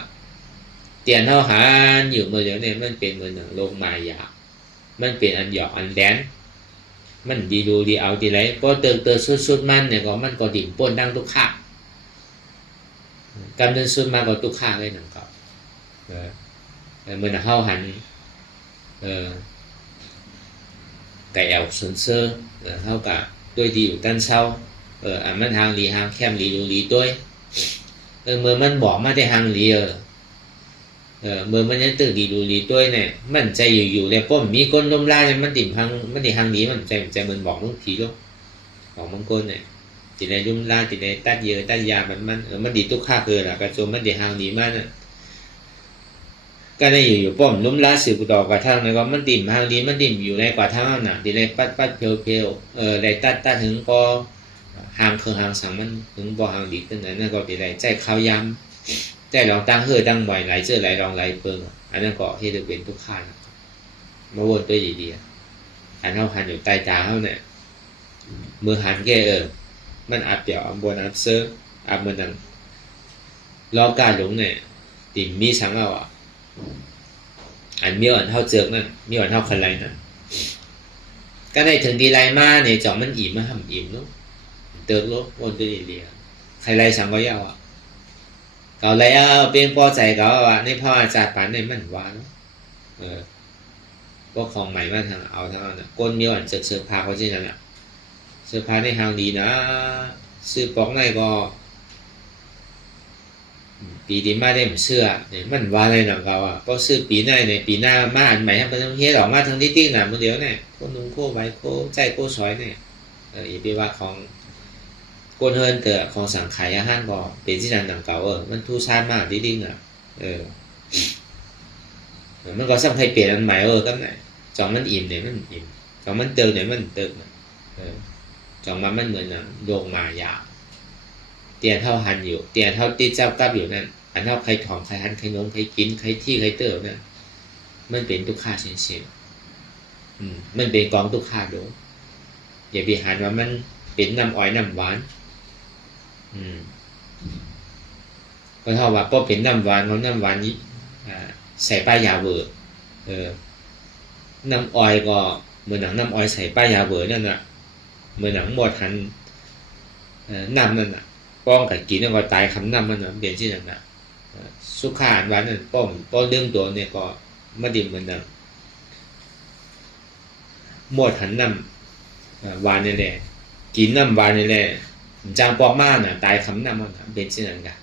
เตียนเท่าหารอยู่เมื่อเดี๋ยวนี้มันเป็นเหมือนโลกมายามันเป็นอันหยอกอันแดนมันดีดูดีเอาดีไรพอเติมสุดมันเนี่ยก็มันก็ดิ่มป้นดังทุกข้ากำเนิดสุดมาก็ทุกข้าเลยหนังก็เมื่อเท่าหันไก่แอลส่วนเซอร์เท่ากับด้วยดีอยู่ด้านเช้าอันมันทางหลีทางแคมหลีดูหลีด้วยเมื่อมันบอกมาแต่ทางหลีเมื่อมันยังตื่นดีดูดีด้วยเนี่ยมันใจอยู่เลยป้อมมีก้นลมลายมันดิ่มทางมันดิ่งทางนี้มันใจมันบอกลูกผีลูกบอกมันก้นเนี่ยติดในลุ่มลายติดในตัดเยอะตัดยามันดีทุกข้าเกินอ่ะกระโจมมันดิ่งทางนี้มากน่ะก็ได้อยู่ป้อมลุ่มลายสืบต่อกระทั่งเนี่ยก็มันดิ่มทางนี้มันดิ่มอยู่ในกว่าทางน่ะติดในปัดเพลในตัดถึงก็หางคือหางสังมันถึงบ่หางดีขึ้นนั่นก็ติดในใจข้าวยำใจลองตั้งตั้งบ่อยไหลเจอไหลลองไหลเปิงอันนั้นก็ที่จะเป็นทุกข้ามาวนตัวดีๆอันเท่าหันอยู่ใต้ตาเขาเนี่ยมือหันแกมันอับเดี่ยวบนอับเสื้ออับมันนั่งล้อการหลงเนี่ยติ่มมีสังเอาอันมีอ่อนเท่าเจือกนั่นมีอ่อนเท่าคันไรนั่นก็ได้ถึงดีไรมาเนี่ยจ่อมันอิ่มมาทำอิ่มลูกเติร์ลูกวนตัวดีๆใครไรสังก็ยาวเก่าไรเป็นพอใจเก่าในพ่ออาจารย์ปันในมันว่าเนาะพวกของใหม่มาทางเอาทางนั้นก้นมีอ่อนเสือพาเขาที่นั่นแหละเสื้อผ้าในทางดีนะซื้อปอกในก็ปีดีมาได้เหมือนเสื้อเนี่ยมันว่าอะไรหนังเราเพราะซื้อปีหน้าในปีหน้ามาอันใหม่ให้มันต้องเฮ็ดออกมาทางที่น่ะมันเดียวเนี่ยโคนุ่งโคไว้โคใจโคสอยเนี่ยอย่าไปว่าของก้นเฮินเตอของสังขายอาหารก็เป็นที่นั่นหนังเก่ามันทูชาติมากดิ้งอ่ะมันก็สร้างให้เปลี่ยนอันใหม่ตั้งไหนจองมันอิ่มเนี่ยมันอิ่มจองมันเติมเนี่ยมันเติมจองมันเหมือนโยงมายาเตียนเท่าหันอยู่เตียนเท่าตีเจ้ากับอยู่นั่นอันเท่าใครถอนใครหันใครนงใครกินใครที่ใครเติมนั่นมันเป็นทุกข้าเช่นมันเป็นกองทุกข้าโดอย่าไปหันว่ามันเป็นน้ำอ้อยน้ำหวานก็เท่าว่าพอเป็นน้ำหวานของน้ำหวานนี้ใส่ป้ายยาเวอร์น้ำอ้อยก็เหมือนหนังน้ำอ้อยใส่ป้ายยาเวอร์นั่นน่ะเหมือนหนังหมดหันน้ำนั่นน่ะป้องกับกินแล้วก็ตายคำน้ำมันน่ะเปลี่ยนชื่อนั่นน่ะสุขาอันหวานนั่นป้องเรื่องตัวเนี่ยก็ไม่ดีเหมือนหนังหมดหันน้ำหวานนี่แหละกินน้ำหวานนี่แหละจางปอกมากน่ะตายคำน้ำมันเป็นชื่อนั่นกัน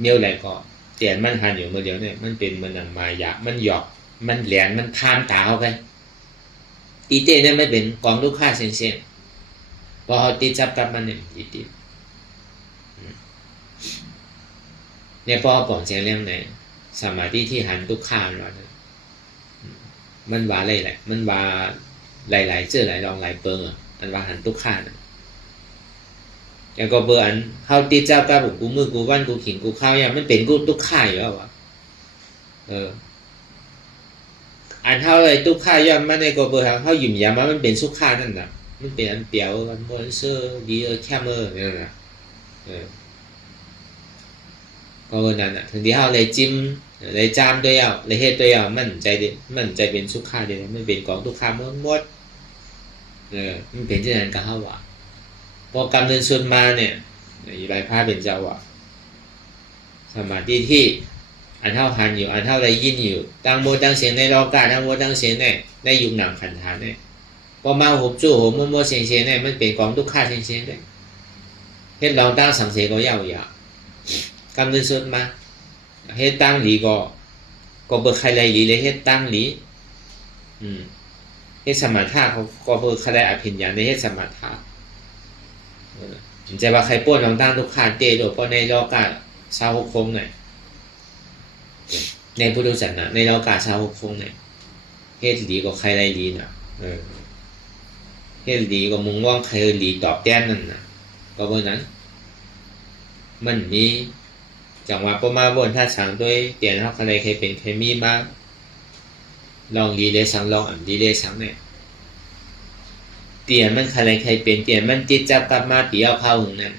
เมียวอะไรก็เตียนมันหันอยู่เมื่อเดียวเนี่ยมันเป็นมันหนังมายามันหยอกมันแหลนมันพามตาเข้าไปตีเต้เนี่ยไม่เป็นกองลูกค้าเช่นพอเขาตีจับกับมันเนี่ยตีเนี่ยพอปล่องเสียงเรื่องไหนสมาธิที่หันลูกค้ามันว่าอะไรแหละมันว่าหลายๆเจอหลายลองหลายเปิงอันว่าหันลูกค้าอย่างก็เบอร์อันเขาตีจับกับกูมือกูวันกูขิงกูข้าวอย่างมันเป็นกูลูกค้าอยู่แล้ววะอันเท่าไรทุกข้าย่อมมาในกบเขาหยุ่มยามามันเป็นสุขานั่นน่ะมันเป็นอันเปียวมันบนเสื้อดีแค่มือนี่น่ะก็นั่นน่ะถึงที่เขาเลยจิ้มเลยจามด้วยเลยเฮ็ดด้วยมันใจเป็นสุขาเดียวมันเป็นของทุกข้าหมดมันเป็นที่นั้นก็เขาว่าพอกำเนิดส่วนมาเนี่ยใบผ้าเป็นเจ้าว่าสมาธิที่อันเท่าหันอยู่อันเท่าไรยินอยู่ตั้งโมตั้งเสียงในโลกาตั้งโมตั้งเสียงในยุคหนังขันธานเนี่ยพอมาหุบจู่หุบมัวเสียงเนี่ยมันเป็นกองทุกข้าเสียงเนี่ยเฮ็ดลองตั้งสังเสก็ยาวกำเนิดสุดมาเฮ็ดตั้งหลีก็เบิกใครไรหลีเลยเฮ็ดตั้งหลีเฮ็ดสมาธิเขาก็เบิกใครไรอภิญญาในเฮ็ดสมาธิใจว่าใครป้วนลองตั้งทุกข้าเตะโดดเพราะในโลกาชาวหกคงเนี่ย ในพุทธศาสนาในเรากาชาวคงเนี่ยเฮ็ดดีกว่าใครไรดีน่ะเฮ็ดดีกว่ามึงว่างใครดีตอบแทนนั่นน่ะก็เพราะนั้นมันมีจังหวะประมาณบนท่าสังด้วยเตียนเขาใครเคยเป็นเคยมีมาลองดีเลยสังลองอ่ำดีเลยสังเนี่ยเตียนมันใครเคยเป็นเตียนมันจิตจับกลับมาตีเอาเข้าหึงนั่น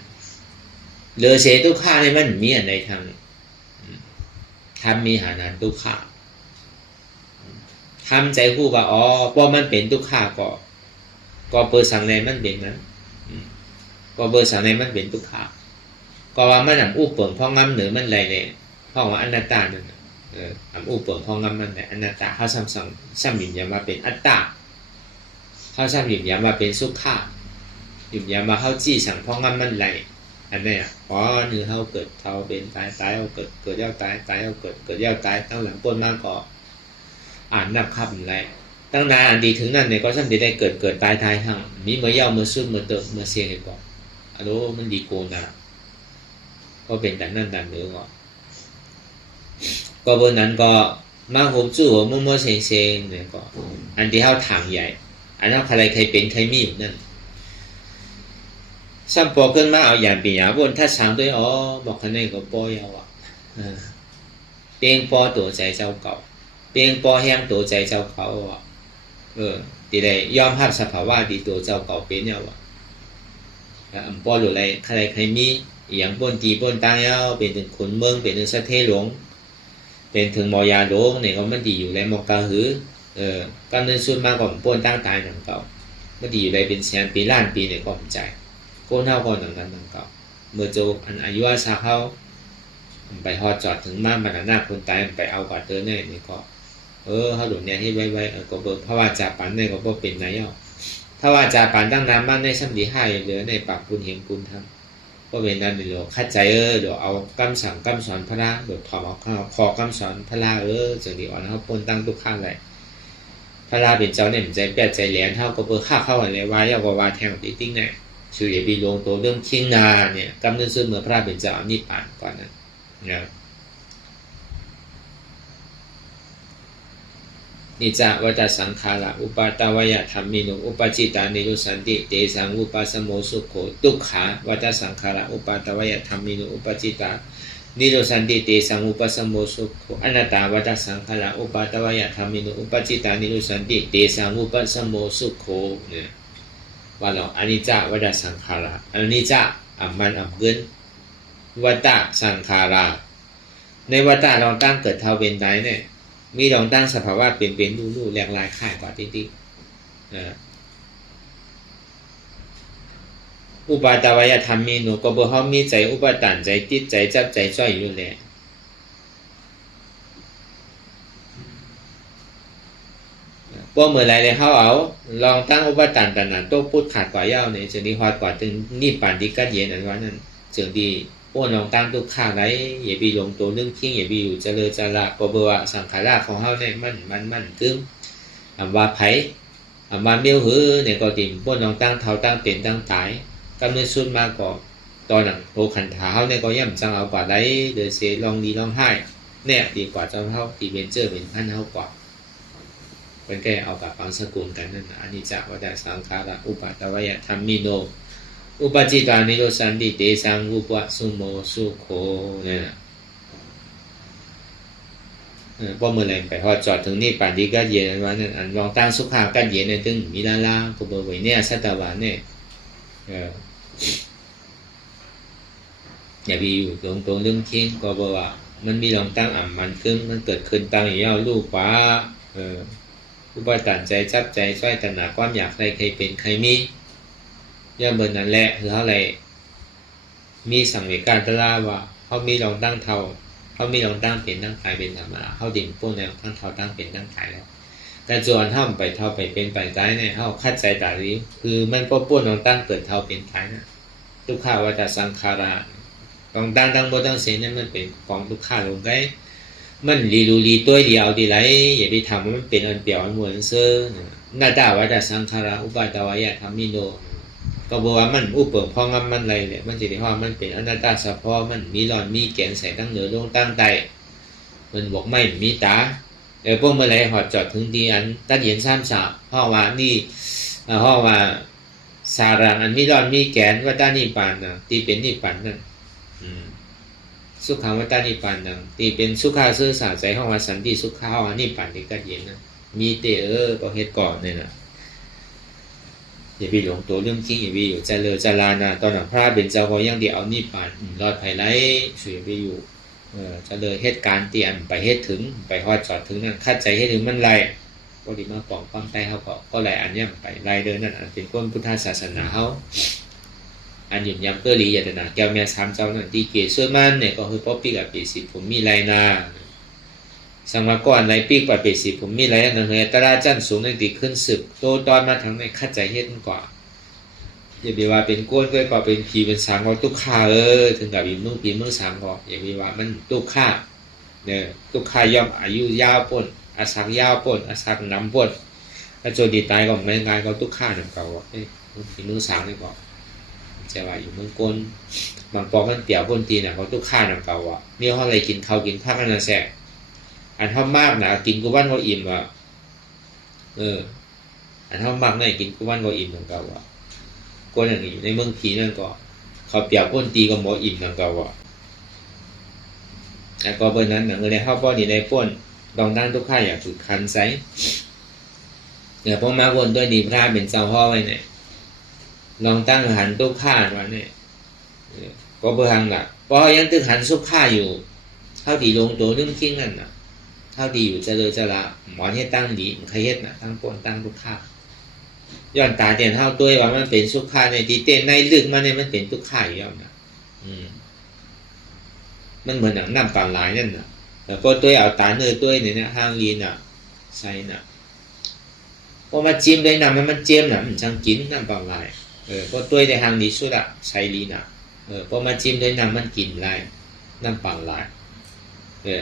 เลอเสตุข้าในมันมีอะไรทางทำมีหานันทุกขาทำใจผู้ว่าอ๋อพอมันเป็นทุกขาก็เปิดสังในมันเป็นนั้นก็เปิดสังในมันเป็นทุกขาก็ว่ามันอันอู้เปิ่งพ่องำเหนือมันไรเนี่ยพ่อว่าอนัตตานั่นอันอู้เปิ่งพ่องำมันเนี่ยอนัตตาเขาซ้ำหยิบยามาเป็นอัตตาเขาซ้ำหยิบยามาเป็นสุขาหยิบยามาเข้าจี้สั่งพ่องำมันไรอันนี้อ๋อเนื้อเขาเกิดเขาเป็นตายเขาเกิดย่าตายเขาเกิดย่าตายตั้งหลังปนมากก็อ่านนับครับอะไรตั้งนานอันดีถึงนั่นเนี่ยก็ซ้ำได้เกิดตายทางมีเมื่อย่าเมื่อซุ่มเมื่อเติมเมื่อเสียงก่อนอันนู้มันดีโกนะก็เป็นแต่นั่นแต่เนื้อก็บนนั้นก็มาหกจู่หัวมั่วเซ็งเนี่ยก็อันที่เขาถางใหญ่อันนั้นใครเป็นใครมีอยู่นั่นซ้ำปอขึ้นมาเอาอย่างปีอย่างบนถ้าช้างด้วยอ๋อบอกคะแนนก็ปอยเอาเตียงปอตัวใจเจ้าเก่าเตียงปอแห้งตัวใจเจ้าเขาทีใดยอมรับสภาวะที่ตัวเจ้าเก่าเป็นเนี่ยปอหรืออะไรใครมีอย่างปนตีปนตายเอาเป็นถึงขุนเมืองเป็นถึงสะเทหลวงเป็นถึงมอยาหลวงเนี่ยก็มันดีอยู่ในมอกาหือก็เนินส่วนมากก็ปนตั้งตายหนังเก่ามันดีอยู่ในเป็นแสนปีล้านปีเนี่ยก็ผมใจโก้เท่าก่อนหนังนั้นหนังเก่าเมื่อโจอันอายุอาชาเขาไปฮอดจอดถึงม่านบรรณาคนตายไปเอากว่าเตอเนี่ยนี่ก็เขาหลุดเนี่ยให้ไว้ก็เบิกเพราะว่าจ่าปันเนี่ยก็บ่เป็นนายเอาถ้าว่าจ่าปันตั้งน้ำมันในชั้นดีให้เหลือในปากคุณเห็นคุณทำก็เป็นนั่นเดี๋ยวคัดใจเดี๋ยวเอากำสั่งกำสอนพระเดี๋ยวถอดเอาคอกำสอนพระจังดีอ่อนเขาปนตั้งทุกข้างเลยพระเป็นเจ้าเนี่ยใจแปดใจแหลนเท่าก็เบิกข้าเข้าอะไรว่าเรียกว่าแทงติ๊กเนี่ยชื่ออย่าบีลงตัวเรื่องคิงนาเนี่ยกำเนิดซึ่งเมื่อพระเป็นเจ้านิพพานก่อนนั้นนะนิจจวัฏสังขาระอุปาตวยธรรมิโนอุปจิตานิโรสันติเตสังอุปาสโมสุโขทุกขาวัฏสังขาระอุปาตวยธรรมิโนอุปจิตานิโรสันติเตสังอุปาสโมสุโขอนัตตาวัฏสังขาระอุปาตวยธรรมิโนอุปจิตานิโรสันติเตสังอุปาสโมสุโขเนี่ยว่าเราอนิจจวัฏสังขาระอนิจจอัมมันอัมเกินวัฏสังขาระในวัฏเราตั้งเกิดเท่าเป็นไดเนี่ยมีลองตั้งสภาวะเปลี่ยนลู่แหลกลายค่ายกว่าติ๊กอุปาตวยธรรมมีหนูก็บ่เฮามีใจอุปทานใจติดใจจับใจจ้อยอยู่แหละบ่เมื่อไรเลยเฮาเอาลองตั้งอุปทานตัณหาตัวพุทธขาดกว่ายาวเนี่ยจะดีฮอดกว่าถึงนิพพานที่กัดเย็นอันว่านั้นจึงดีพวกน้องตั้งทุกข้าไรอย่าไปลงตัวเรื่องคิงอย่าไปอยู่เจริญจระก็บอกว่าสังขารของเฮาเนี่ยมันกึ้มว่าไผว่าเมียวหือเนี่ยก็ติ่มพวกน้องตั้งเท่าตั้งเป็นตั้งตายกำเนิดสุดมาก็ตอนนั้นโหขันถาเฮาเนี่ยก็ย่ำจังเอากว่าได้เดือเสียลองดีลองให้เนี่ยดีกว่าเจ้าเฮาตีเป็นเจอเป็นพันเฮากว่าเป็นแก่เอากับฟังสกุลกันนั่นอนิจจวัฏสังขาระอุปาตวยธรรมิโนอุปจิตานิโรสันติเตสังอุปสุโมสุโขเนี่ยพอเมื่อไรไปพอจอดถึงนี่ป่านดีก็เย็นวันนั้นอันลองตั้งสุขากันเย็นในตึงมีลาก็เบอร์ไว้เนี่ยสัตวานเนี่ยอย่าไปอยู่ตรงเรื่องคิงก็บอกว่ามันมีลองตั้งมันขึ้นมันเกิดขึ้นตั้งอย่างลูกฟ้าอุปทานใจจับใจช่วยตัณหาความอยากใครเป็นใครมีย่อมเบอร์นั้นแหละคือเขาอะไรมีสังเวชการตราว่าเขามีลองตั้งเท่าเขามีลองตั้งเป็นตั้งขายเป็นธรรมดาเขาดิ่งพวกแนวตั้งเท่าตั้งเป็นตั้งขายแล้วแต่ส่วนเท่าไปเท่าไปเป็นไปได้เนี่ยเขาคัดใจตาดีคือมันก็ป้วนลองตั้งเกิดเท่าเป็นขายนะทุกข้าว่าจะสังขาราลองตั้งโบตั้งเสียนั่นมันเป็นกองทุกข้าลงได้มันรีตัวเดียวดีไรอย่าไปทำมันเป็นอันเปรียวอันมวนเสื้อน่าด่าว่าจะสังขาราอุปาตวยธรรมิโนก็บอกว่ามันอุปเปิงพองมันอะไรเนี่ยมันจะได้ว่ามันเป็นอนัตตาเฉพาะมันมีหลอนมีแกนใส่ตั้งเหนือลงตั้งใต้ มันบอกไม่มีตาพวกเมื่อไรหอดจอดถึงดีอันตัดเย็นซ้ำสาบเพราะว่านี่เพราะว่าสารังอันมีดอนมีแกนว่าตานิปานนะตีเป็นนิปานนั่นสุขังวัตตานิปานนั่นตีเป็นสุขาซื่อสาใจห้องว่าสันติสุขาห้องนิปานที่กัดเย็นนะมีเตก็เฮ็ดก่อนเนี่ยนะอย่าไปหลงตัวเรื่องจริงอย่าไปอยู่เจริญจรานะตอนหลังพระเป็นเจ้าก็ยังเดียวเอานิปานรอดภัยไร้ช่วยไปอยู่เจริญเหตุการณ์เตียนไปเฮ็ดถึงไปฮอดจอดถึงนั่นคัดใจให้ถึงมันไรก็ดีมาป้องความใจเขาก็ไรอันยังไปไรเดินนั่นอันเป็นคนพุทธศาสนาเขาอันหยุ่มยำเพื่อรียตนาแก้วแม่สามเจ้านั่นที่เกศส่วนมันเนี่ยก็คือป๊อปปี้กับปีสิผมมีไรนาสังวาก่อนไรปีกว่าปีสิผมมีไรนั่นเลยตราจันสูงในตีขึ้นศึกโตตอนมาทั้งในคัดใจเฮ็ดกว่าอย่าไปว่าเป็นก้นก็เป็นผีเป็นสางก็ตุกข่าถึงกับอีมือผีมือสางก็อย่าไปว่ามันตุกข่าเนี่ยตุกข่าย่อมอายุยาวป่นอาศักยาวป่นอาศักน้ำป่นถ้าโจดีตายก็ไม่งานก็ตุกข่าหนึ่งเก่าผีมือสางนี่ก็จะว่าอยู่เมืองก้นบางปอกมันเปี่ยวก้นตีน่ะเขาตุกข่าหนึ่งเก่าเนี่ยเขาอะไรกินข้าวกินผักนั่นแหละอันเท่ามากนะกินกูวันก็อิ่มอันเท่ามากเนี่ยกินกูวันก็อิ่มหนึ่งเก่าก้นอย่างนี้ในเมืองผีนั่นก็เขาเปียกก้นตีก็หมออิ่มนั่นก็แล้วก็เบอร์นั้นหนังเลยเข้าป้อนดีในป้นลองตั้งทุกข้าอยากถูกคันไซเดี๋ยวพอมาวนด้วยดีพระเป็นเจ้าพ่อไว้เนี่ยลองตั้งหันทุกข้าไว้เนี่ยก็เบอร์หังละพอยังตึกหันทุกข้าอยู่เท่าดีลงตัวเรื่องคิงนั่นน่ะเท่าดีอยู่จะเลยจะละหมอนให้ตั้งดีใครเฮ็ดน่ะตั้งป้นตั้งทุกข้าย้อนตาเตียนเท่าตัวว่ามันเป็นสุขะในที่เต้นในลึกมันเนี่ยมันเป็นทุกข์อยู่แล้วนะมันเหมือนหนังน้ำปลาไหลนั่นน่ะแต่พอตัวเอาตาเนื้อตัวเนี่ยห้างลีนน่ะใส่น่ะพอมาจิ้มได้น้ำมันเจียมน่ะมันช่างกินน้ำปลาไหลพอตัวในห้างดีสุดอะใส่ลีน่ะพอมาจิ้มได้น้ำมันกินไรน้ำปลาไหล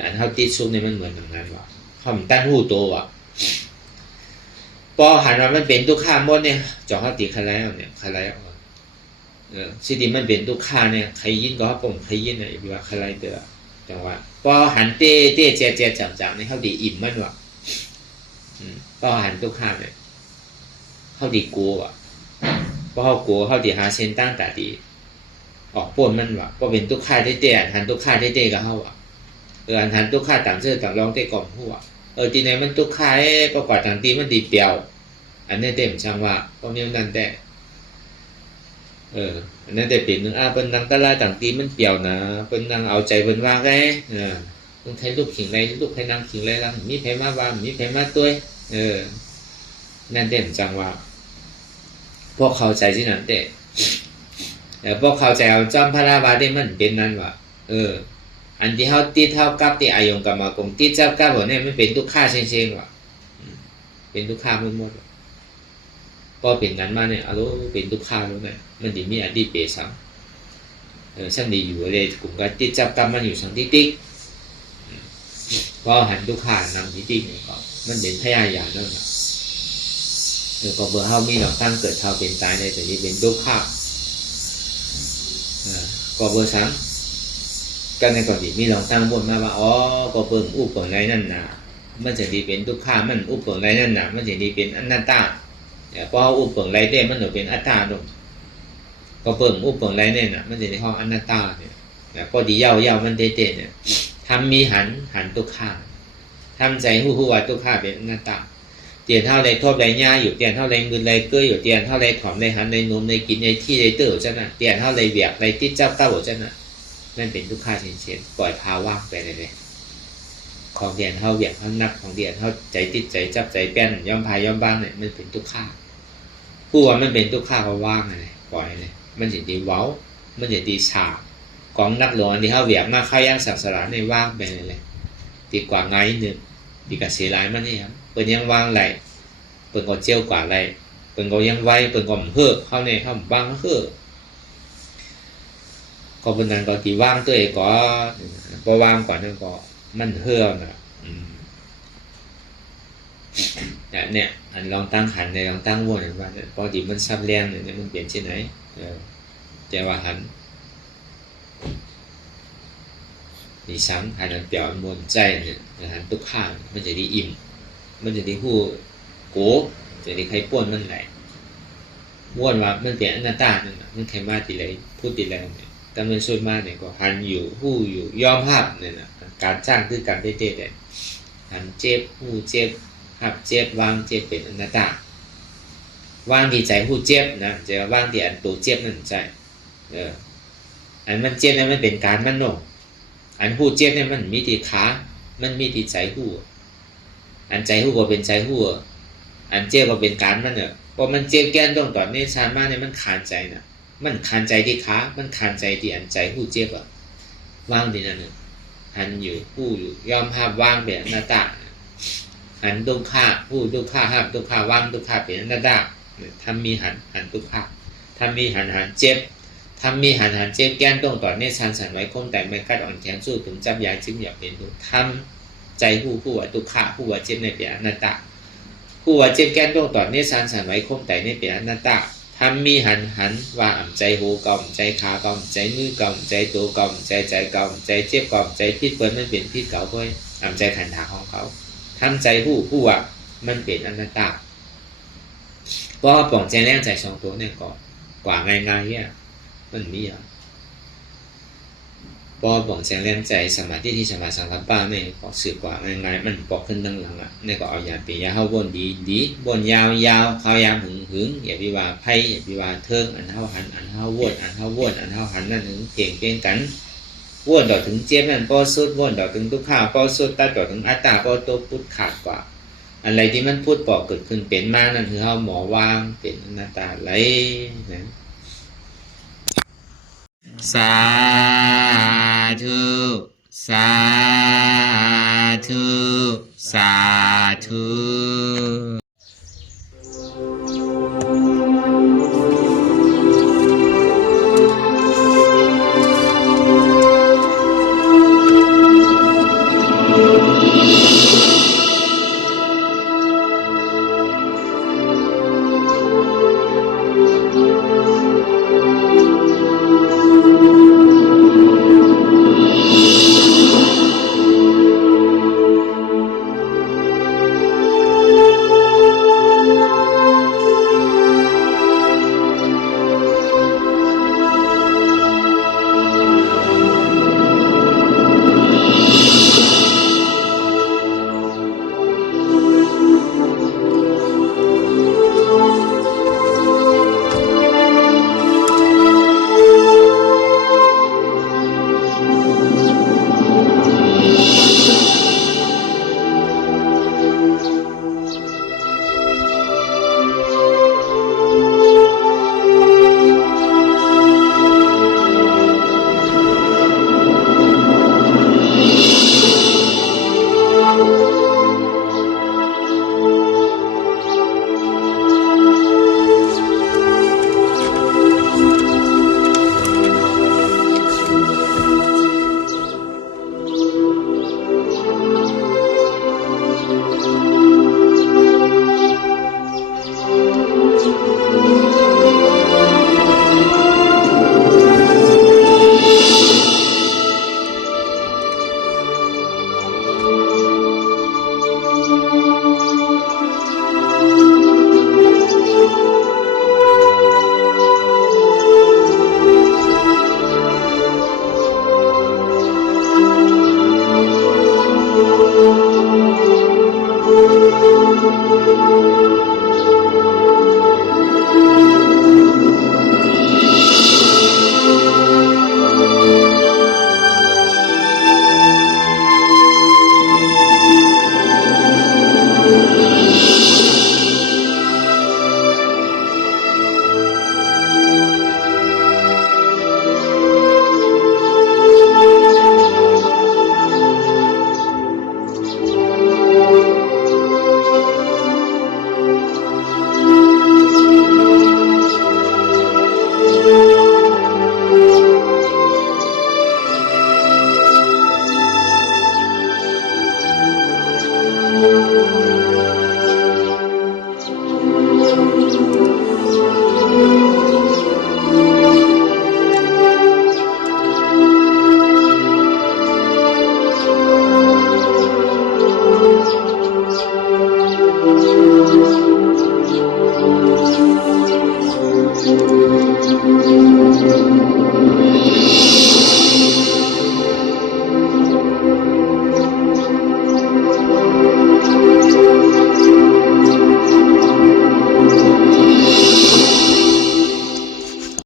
อันเท่าติดซุปเนี่ยมันเหมือนอย่างนั้นว่ะเขามันตั้งหูโตว่ะพอหันมามันเป็นทุกข้าหมดเนี่ยจอเขาตีใครแล้วเนี่ยใครแล้วสิดีมันเป็นทุกข้าเนี่ยใครยินก็ผมใครยินเนี่ยว่าใครเตอจังว่าพอหันเต้เจ๊จังเนี่ยเขาดีอิ่มมันว่ะพอหันทุกข้าเนี่ยเขาดีกลัวว่ะพอเขากลัวเขาดีหาเส้นตั้งแต่ดีออกป่นมันว่ะก็เป็นทุกข้าเต้หันทุกข้าเต้กับเขาว่ะอันหันทุกข้าต่างเชื่อต่างร้องเต้กล่อมหัวทีไหนมันทุกข์คายประกอบต่างตีมันดีเปรียวอันนี้เต็มช่างว่าก็มีนั่นแต่อันนั้นแต่เป็นหนึ่งเป็นนางตะลาต่างตีมันเปรียวนะเป็นนางเอาใจเป็นว่าไงต้องใช้ลูกขิงไรลูกให้นางขิงไรลังมีแผลมาว่ามีแผลมาตัวนั่นเต็มช่างว่าพวกเข้าใจที่นั่นแต่พวกเข้าใจเอาจำพระราบาได้มันเป็นนั่นว่าอันที่เขาติดเท่ากับที่อายงกับมากงติดจับกับแบบนี้มันเป็นทุกข้าเชงว่ะเป็นทุกข้าหมดก็เป็นงั้นมาเนี่ยรู้เป็นทุกข้ารู้ไหมมันดีมีอดีตเปสังช่างดีอยู่เลยกลุ่มก็ติดจับกับมันอยู่สังทิฏฐิก็หันทุกข้านำทิฏฐิเนี่ยก็มันเป็นพยายามนั่นแหละก็เบอร์เขามีหลักตั้งเกิดเท่าเป็นตายในแต่นี้เป็นทุกข้าก็เบอร์สังกันในก่อนที่มีลองตั้งบนมาว่าก็เพิ่มอุปกรณ์ไรนั่นน่ะมันจะดีเป็นทุกข้ามันอุปกรณ์ไรนั่นน่ะมันจะดีเป็นอนัตตาพออุปกรณ์ไรได้มันจะเป็นอัตตาลงก็เพิ่มอุปกรณ์ไรเนี่ยน่ะมันจะในห้องอนัตตาเนี่ยพอดีเย้ามันเตะเนี่ยทำมีหันทุกข้าทำใจหูว่าทุกข้าเป็นอนัตตาเตียนเท่าไรทบไรหญ้าอยู่เตียนเท่าไรเงินไรเกยอยู่เตียนเท่าไรถอมไรหันไรนมไรกินไรที่ไรเตื่อจ้ะน่ะเตียนเท่าไรเบียกไรติดจับเต้าจ้ะน่ะนั่นเป็นทุกข้าเช่นปล่อยพาว่างไปเลยของเดียนเท่าเบียดเท่านักของเดียนเท่าใจติดใจจับใจแป้นย่อมพายย่อมบ้างเนี่ยมันเป็นทุกข้าผู้ว่ามันเป็นทุกข้าเขาว่างเลยปล่อยเลยมันจะดีเว้ามันจะดีฉาบของนักหลวงที่เขาเบียดมาเข้าย่างสังสารในว่างไปเลยดีกว่าไงหนึ่งดีกับเสียหลายมันนี่ครับเป็นยังว่างไหลเป็นก็เจียวกว่าไหลเป็นก็ยังไวเป็นก็เฮือกเข้าในเข้าบ้างเฮือกก็เป็นนั้นก็ที่ว่างตัวเองก็พอว่างกว่านั้นก็มันเฮือกนะเนี่ยอันลองตั้งหันในลองตั้งวนว่าพอดีมันซับแรงเนี่ยมันเปลี่ยนที่ไหนแต่ว่าหัน第三还能表安莫在呢还ทุกข้างมันจะได้อิ่มมันจะได้ผู้โกจะได้ใครป้วนมันไหลม้วนว่ามันเป็นอนัตตานั่นน่ะมันใครมาทีไรพูดทีไรเนี่ยแต่มันส่วนมากเนี่ยก็หันอยู่หู้อยู่ยอมหับเนี่ยนะการจ้างคือการได้เด็ดเนี่ยหันเจ็บหู้เจ็บหับเจ็บวางเจ็บเป็นอนัตตาวางที่ใจหู้เจ็บนะจะวางที่อันตัวเจ็บนั่นใจอันมันเจ็บเนี่ยมันเป็นการมันโนอันหู้เจ็บเนี่ยมันมีที่ขามันมีที่ใจหู้อันใจหู้ก็เป็นใจหู้อันเจ็บก็เป็นการมันเนี่ยพอมันเจ็บแก้นตรงตอนนี้ชามาเนี่ยมันขานใจนะมันขานใจที่ขามันขานใจที่อันใจหู้เจ็บอ่ะวางที่นั่นน่ะหันอยู่หู้อยู่ยอมภาพวางเป็นอนัตตาหันดุข่าหู้ดุข่าหับดุข่าวางดุข่าเป็นอนัตตาทำมีหันดุข่าทำมีหันเจ็บทำมีหันเจ็บแก้นตรงตอนนี้ชันสันไว้คมแต่ไม่กัดอ่อนแข็งสู้ถึงจับยาจึงอยากเป็นดูทำใจผู้ว่าดุข่าผู้ว่าเจ็บในเป็นอนัตตาผู้ว่าเจ็บแก้นตรงตอนนี้ชันสันไว้คมแต่ในเป็นอนัตตาทำมีหันว่าอ่ำใจหูกล่อมใจขากล่อมใจมือกล่อมใจตัวกล่อมใจกล่อมใจเจ็บกล่อมใจพิษเปิ้นมันเป็นพิษเก่าค่อยอ่ำใจขันถาของเขาทำใจผู้ว่ามันเป็นอนัตตาเพราะป่องใจแรงใจสองตัวเนี่ยก่อนกว่าง่ายๆเนี่ยมันมีอ่ะพอป่องใจแรงใจสมาธิที่สมาสังกัปปะเนี่ยก็สืบกว่าง่ายๆมันปอกขึ้นดังหลังอ่ะเนี่ยก็เอายาปียาเข้าบนดีบนยาวเข้ายามหึงอย่าพิว่าไพ่อย่าพิว่าเทิงอันเท่าหันอันเท่าวนอันเท่าวนอันเท่าหันนั่นถึงเก่งเป็นกันวนต่อถึงเจ็บนั่นพอสุดวนต่อถึงทุกข้าวพอสุดตัดต่อถึงอัตตาพอตัวพุทธขาดกว่าอะไรที่มันพูดปอกเกิดขึ้นเป็นมากนั่นคือเขาหมอวางเป็นอนัตตาไหลนะสาธุสา